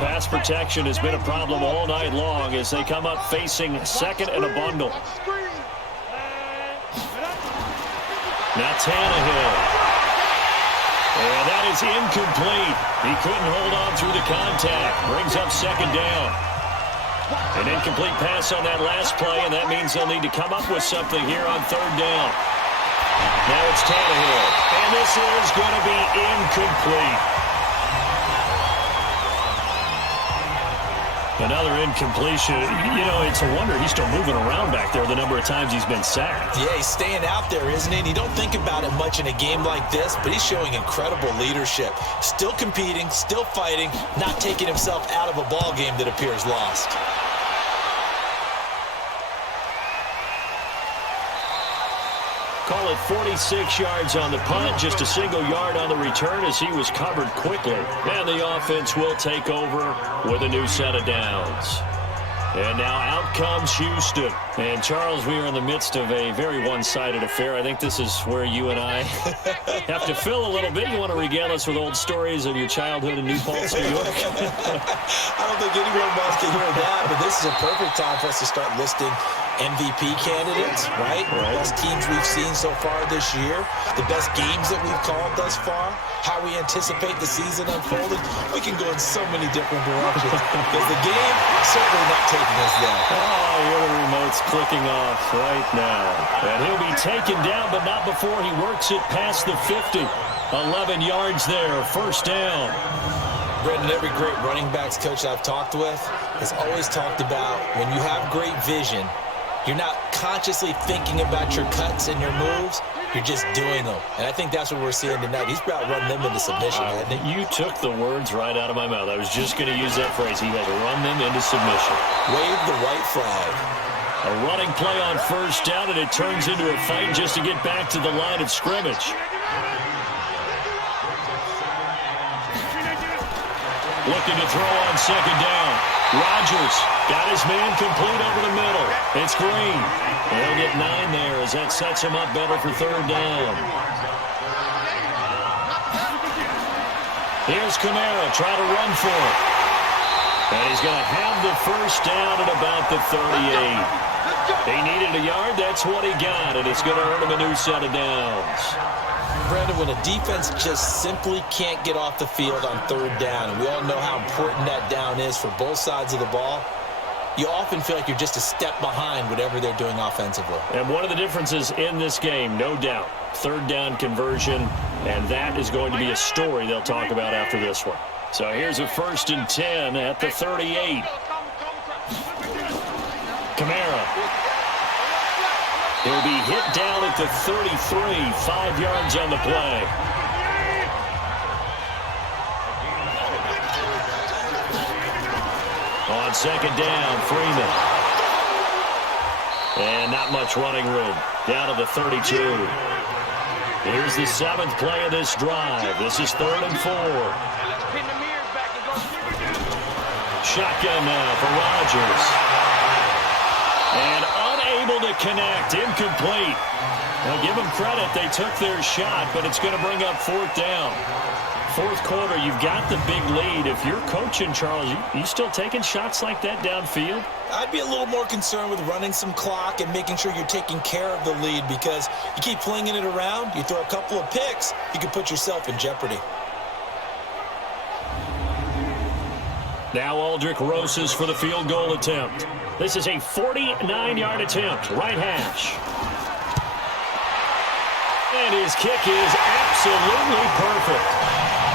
Pass protection has been a problem all night long as they come up facing 2nd and a bundle. Now Tannehill. And that is incomplete. He couldn't hold on through the contact. Brings up 2nd down. An incomplete pass on that last play, and that means they'll need to come up with something here on 3rd down. Now it's Tannehill. And this is going to be incomplete. Another incompletion. You know, it's a wonder he's still moving around back there the number of times he's been sacked. Yeah, he's staying out there, isn't he? And you don't think about it much in a game like this, but he's showing incredible leadership. Still competing, still fighting, not taking himself out of a ball game that appears lost. Call it 46 yards on the punt, just a single yard on the return as he was covered quickly. And the offense will take over with a new set of downs. And now out comes Houston. And, Charles, we are in the midst of a very one-sided affair. I think this is where you and I have to fill a little bit. You want to regale us with old stories of your childhood in New Paltz, New York? I don't think anyone wants to hear that, but this is a perfect time for us to start listing MVP candidates, right? The best teams we've seen so far this year, the best games that we've called thus far, how we anticipate the season unfolding. We can go in so many different directions because the game certainly not taking us there. Oh, here the remote's clicking off right now. And he'll be taken down, but not before he works it past the 50. 11 yards there, 1st down. Brendan, every great running backs coach I've talked with has always talked about when you have great vision, you're not consciously thinking about your cuts and your moves. You're just doing them. And I think that's what we're seeing tonight. He's about running them into submission, hasn't he? You took the words right out of my mouth. I was just going to use that phrase. He has run them into submission. Wave the white flag. A running play on 1st down, and it turns into a fight just to get back to the line of scrimmage. Looking to throw on 2nd down. Rodgers got his man complete over the middle. It's Green. They'll get 9 there as that sets him up better for 3rd down. Here's Kamara, try to run for it. And he's going to have the 1st down at about the 38. He needed a yard, that's what he got, and it's going to earn him a new set of downs. Brandon, when a defense just simply can't get off the field on 3rd down, and we all know how important that down is for both sides of the ball, you often feel like you're just a step behind whatever they're doing offensively. And one of the differences in this game, no doubt, 3rd down conversion, and that is going to be a story they'll talk about after this one. So here's a 1st and 10 at the 38. Kamara. He'll be hit down at the 33, 5 yards on the play. On 2nd down, Freeman. And not much running room. Down to the 32. Here's the 7th play of this drive. This is 3rd and 4. Shotgun now for Rodgers. And unable to connect. Incomplete. Now give them credit. They took their shot, but it's going to bring up fourth down. Fourth quarter, you've got the big lead. If you're coaching, Charles, you still taking shots like that downfield? I'd be a little more concerned with running some clock and making sure you're taking care of the lead, because you keep flinging it around, you throw a couple of picks, you can put yourself in jeopardy. Now Aldrick Rosas for the field goal attempt. This is a 49-yard attempt, right hash. And his kick is absolutely perfect.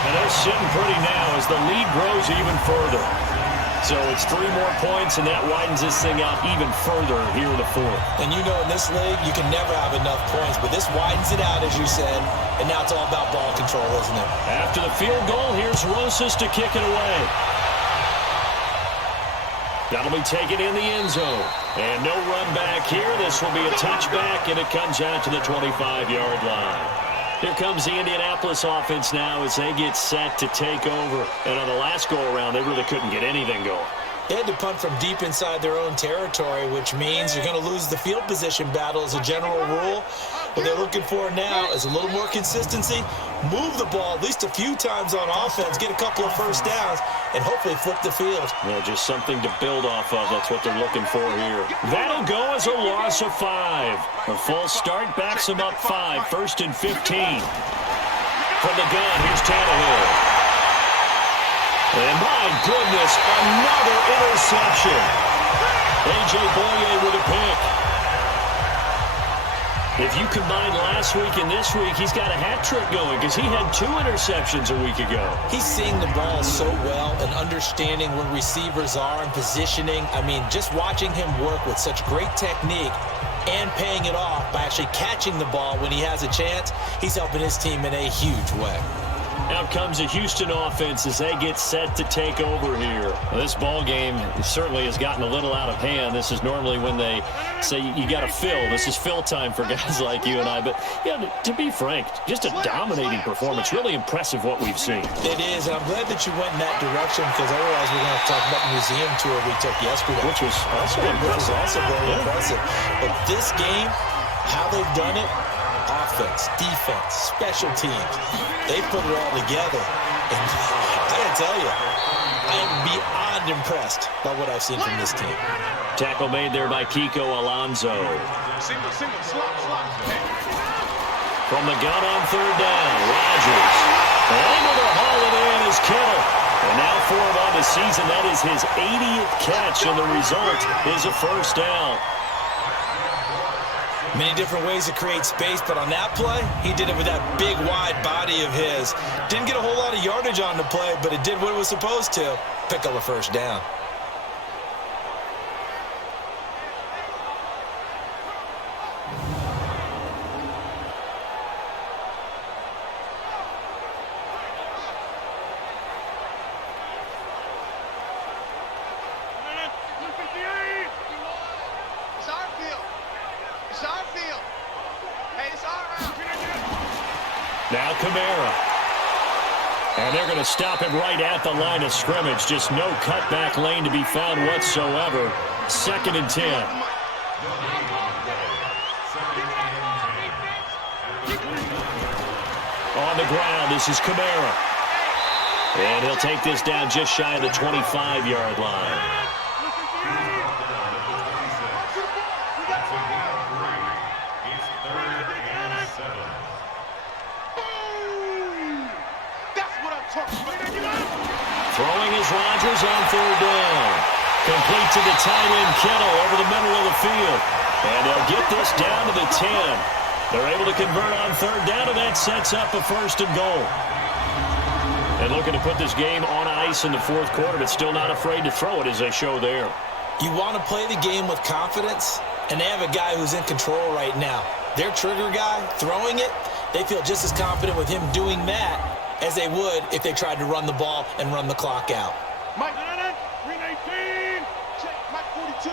And they're sitting pretty now as the lead grows even further. So it's 3 more points, and that widens this thing out even further here in the fourth. And you know, in this league, you can never have enough points, but this widens it out, as you said, and now it's all about ball control, isn't it? After the field goal, here's Rosas to kick it away. That'll be taken in the end zone. And no run back here. This will be a touchback, and it comes out to the 25-yard line. Here comes the Indianapolis offense now as they get set to take over. And on the last go-around, they really couldn't get anything going. They had to punt from deep inside their own territory, which means you're going to lose the field position battle as a general rule. What they're looking for now is a little more consistency, move the ball at least a few times on offense, get a couple of first downs, and hopefully flip the field. Well, just something to build off of. That's what they're looking for here. That'll go as a loss of 5. A false start backs them up 5. 1st and 15. From the gun, here's Tannehill. And my goodness, another interception. A.J. Boye with a pick. If you combine last week and this week, he's got a hat trick going because he had 2 interceptions a week ago. He's seeing the ball so well and understanding where receivers are and positioning. I mean, just watching him work with such great technique and paying it off by actually catching the ball when he has a chance, he's helping his team in a huge way. Out comes the Houston offense as they get set to take over here. Well, this ball game certainly has gotten a little out of hand. This is normally when they say you got to fill. This is fill time for guys like you and I. But, yeah, to be frank, just a dominating performance. Really impressive what we've seen. It is, and I'm glad that you went in that direction because otherwise we're going to have to talk about the museum tour we took yesterday. Which was also impressive. Also very impressive. But this game, how they've done it, offense, defense, special teams, they put it all together. And I gotta tell you, I am beyond impressed by what I've seen from this team. Tackle made there by Kiko Alonso. From the gun on 3rd down, Rodgers. Able to haul it in is Kittle. And now for him on the season, that is his 80th catch, and the result is a first down. Many different ways to create space, but on that play, he did it with that big, wide body of his. Didn't get a whole lot of yardage on the play, but it did what it was supposed to. Pick up a first down. Now Kamara. And they're going to stop him right at the line of scrimmage. Just no cutback lane to be found whatsoever. 2nd and 10. On the ground, this is Kamara. And he'll take this down just shy of the 25-yard line. Throwing is Rodgers on 3rd down. Complete to the tight end, Kittle, over the middle of the field. And they'll get this down to the 10. They're able to convert on 3rd down, and that sets up a 1st and goal. And looking to put this game on ice in the 4th quarter, but still not afraid to throw it as they show there. You want to play the game with confidence, and they have a guy who's in control right now. Their trigger guy, throwing it, they feel just as confident with him doing that as they would if they tried to run the ball and run the clock out. Mike, 319. Check, Mike 42.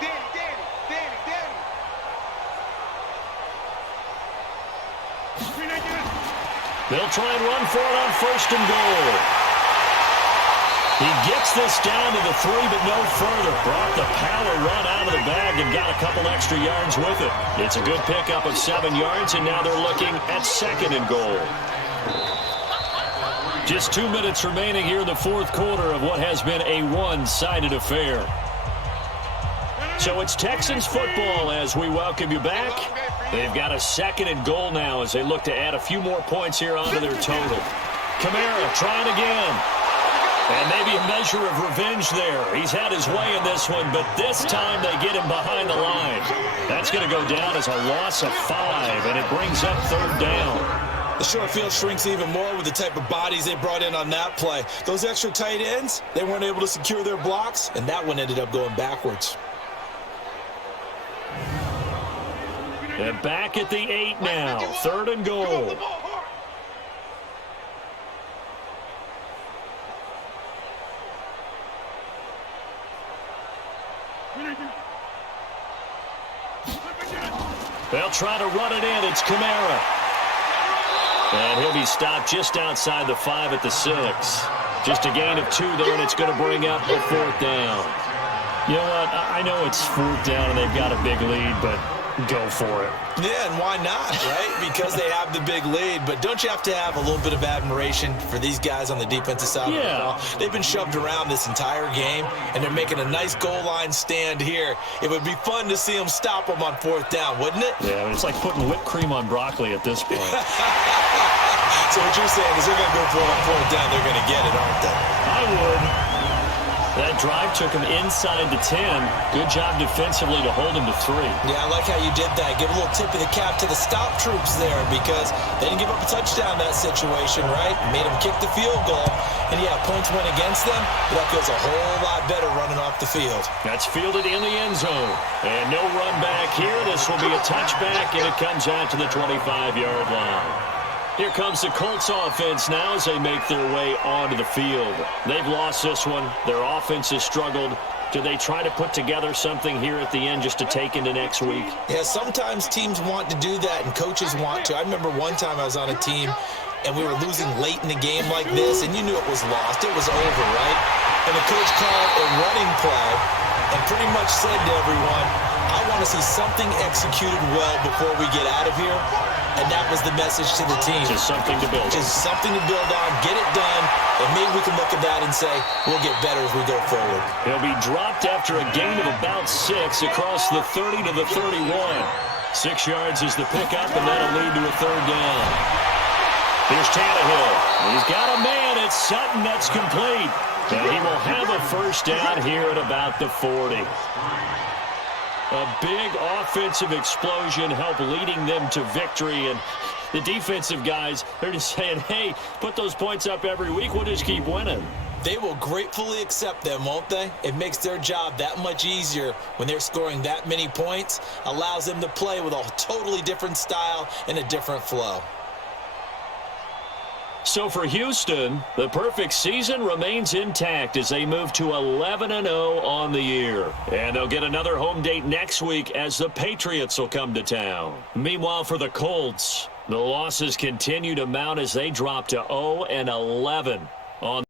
Danny. 319. They'll try and run for it on 1st and goal. He gets this down to the 3, but no further. Brought the power run out of the bag and got a couple extra yards with it. It's a good pickup of 7 yards, and now they're looking at 2nd and goal. Just 2 minutes remaining here in the fourth quarter of what has been a one-sided affair. So it's Texans football as we welcome you back. They've got a 2nd and goal now as they look to add a few more points here onto their total. Kamara trying again. And maybe a measure of revenge there. He's had his way in this one, but this time they get him behind the line. That's going to go down as a loss of 5, and it brings up 3rd down. The short field shrinks even more with the type of bodies they brought in on that play. Those extra tight ends, they weren't able to secure their blocks, and that one ended up going backwards. And back at the 8 now. 3rd and goal. They'll try to run it in. It's Kamara. And he'll be stopped just outside the 5 at the 6. Just a gain of 2 there, and it's going to bring up a 4th down. You know what? I know it's 4th down and they've got a big lead, but go for it. Yeah, and why not, right? Because they have the big lead. But don't you have to have a little bit of admiration for these guys on the defensive side of the ball? They've been shoved around this entire game, and they're making a nice goal line stand here. It would be fun to see them stop them on 4th down, wouldn't it? Yeah, it's like putting whipped cream on broccoli at this point. So what you're saying is they're going to go for it on 4th down. They're going to get it, aren't they? I would. That drive took him inside the 10. Good job defensively to hold him to 3. Yeah, I like how you did that. Give a little tip of the cap to the stop troops there because they didn't give up a touchdown in that situation, right? Made them kick the field goal. And, yeah, points went against them, but that feels a whole lot better running off the field. That's fielded in the end zone. And no run back here. This will be a touchback, and it comes out to the 25-yard line. Here comes the Colts offense now as they make their way onto the field. They've lost this one. Their offense has struggled. Do they try to put together something here at the end just to take into next week? Yeah, sometimes teams want to do that and coaches want to. I remember one time I was on a team and we were losing late in the game like this, and you knew it was lost. It was over, right? And the coach called a running play and pretty much said to everyone, I want to see something executed well before we get out of here. And that was the message to the team. Just something to build on. Just something to build on, get it done, and maybe we can look at that and say, we'll get better as we go forward. He'll be dropped after a gain of about 6 across the 30 to the 31. 6 yards is the pickup, and that'll lead to a 3rd down. Here's Tannehill. He's got a man. It's Sutton. That's complete. And he will have a 1st down here at about the 40. A big offensive explosion helped leading them to victory. And the defensive guys, they're just saying, hey, put those points up every week. We'll just keep winning. They will gratefully accept them, won't they? It makes their job that much easier when they're scoring that many points. Allows them to play with a totally different style and a different flow. So for Houston, the perfect season remains intact as they move to 11-0 on the year. And they'll get another home date next week as the Patriots will come to town. Meanwhile, for the Colts, the losses continue to mount as they drop to 0-11 on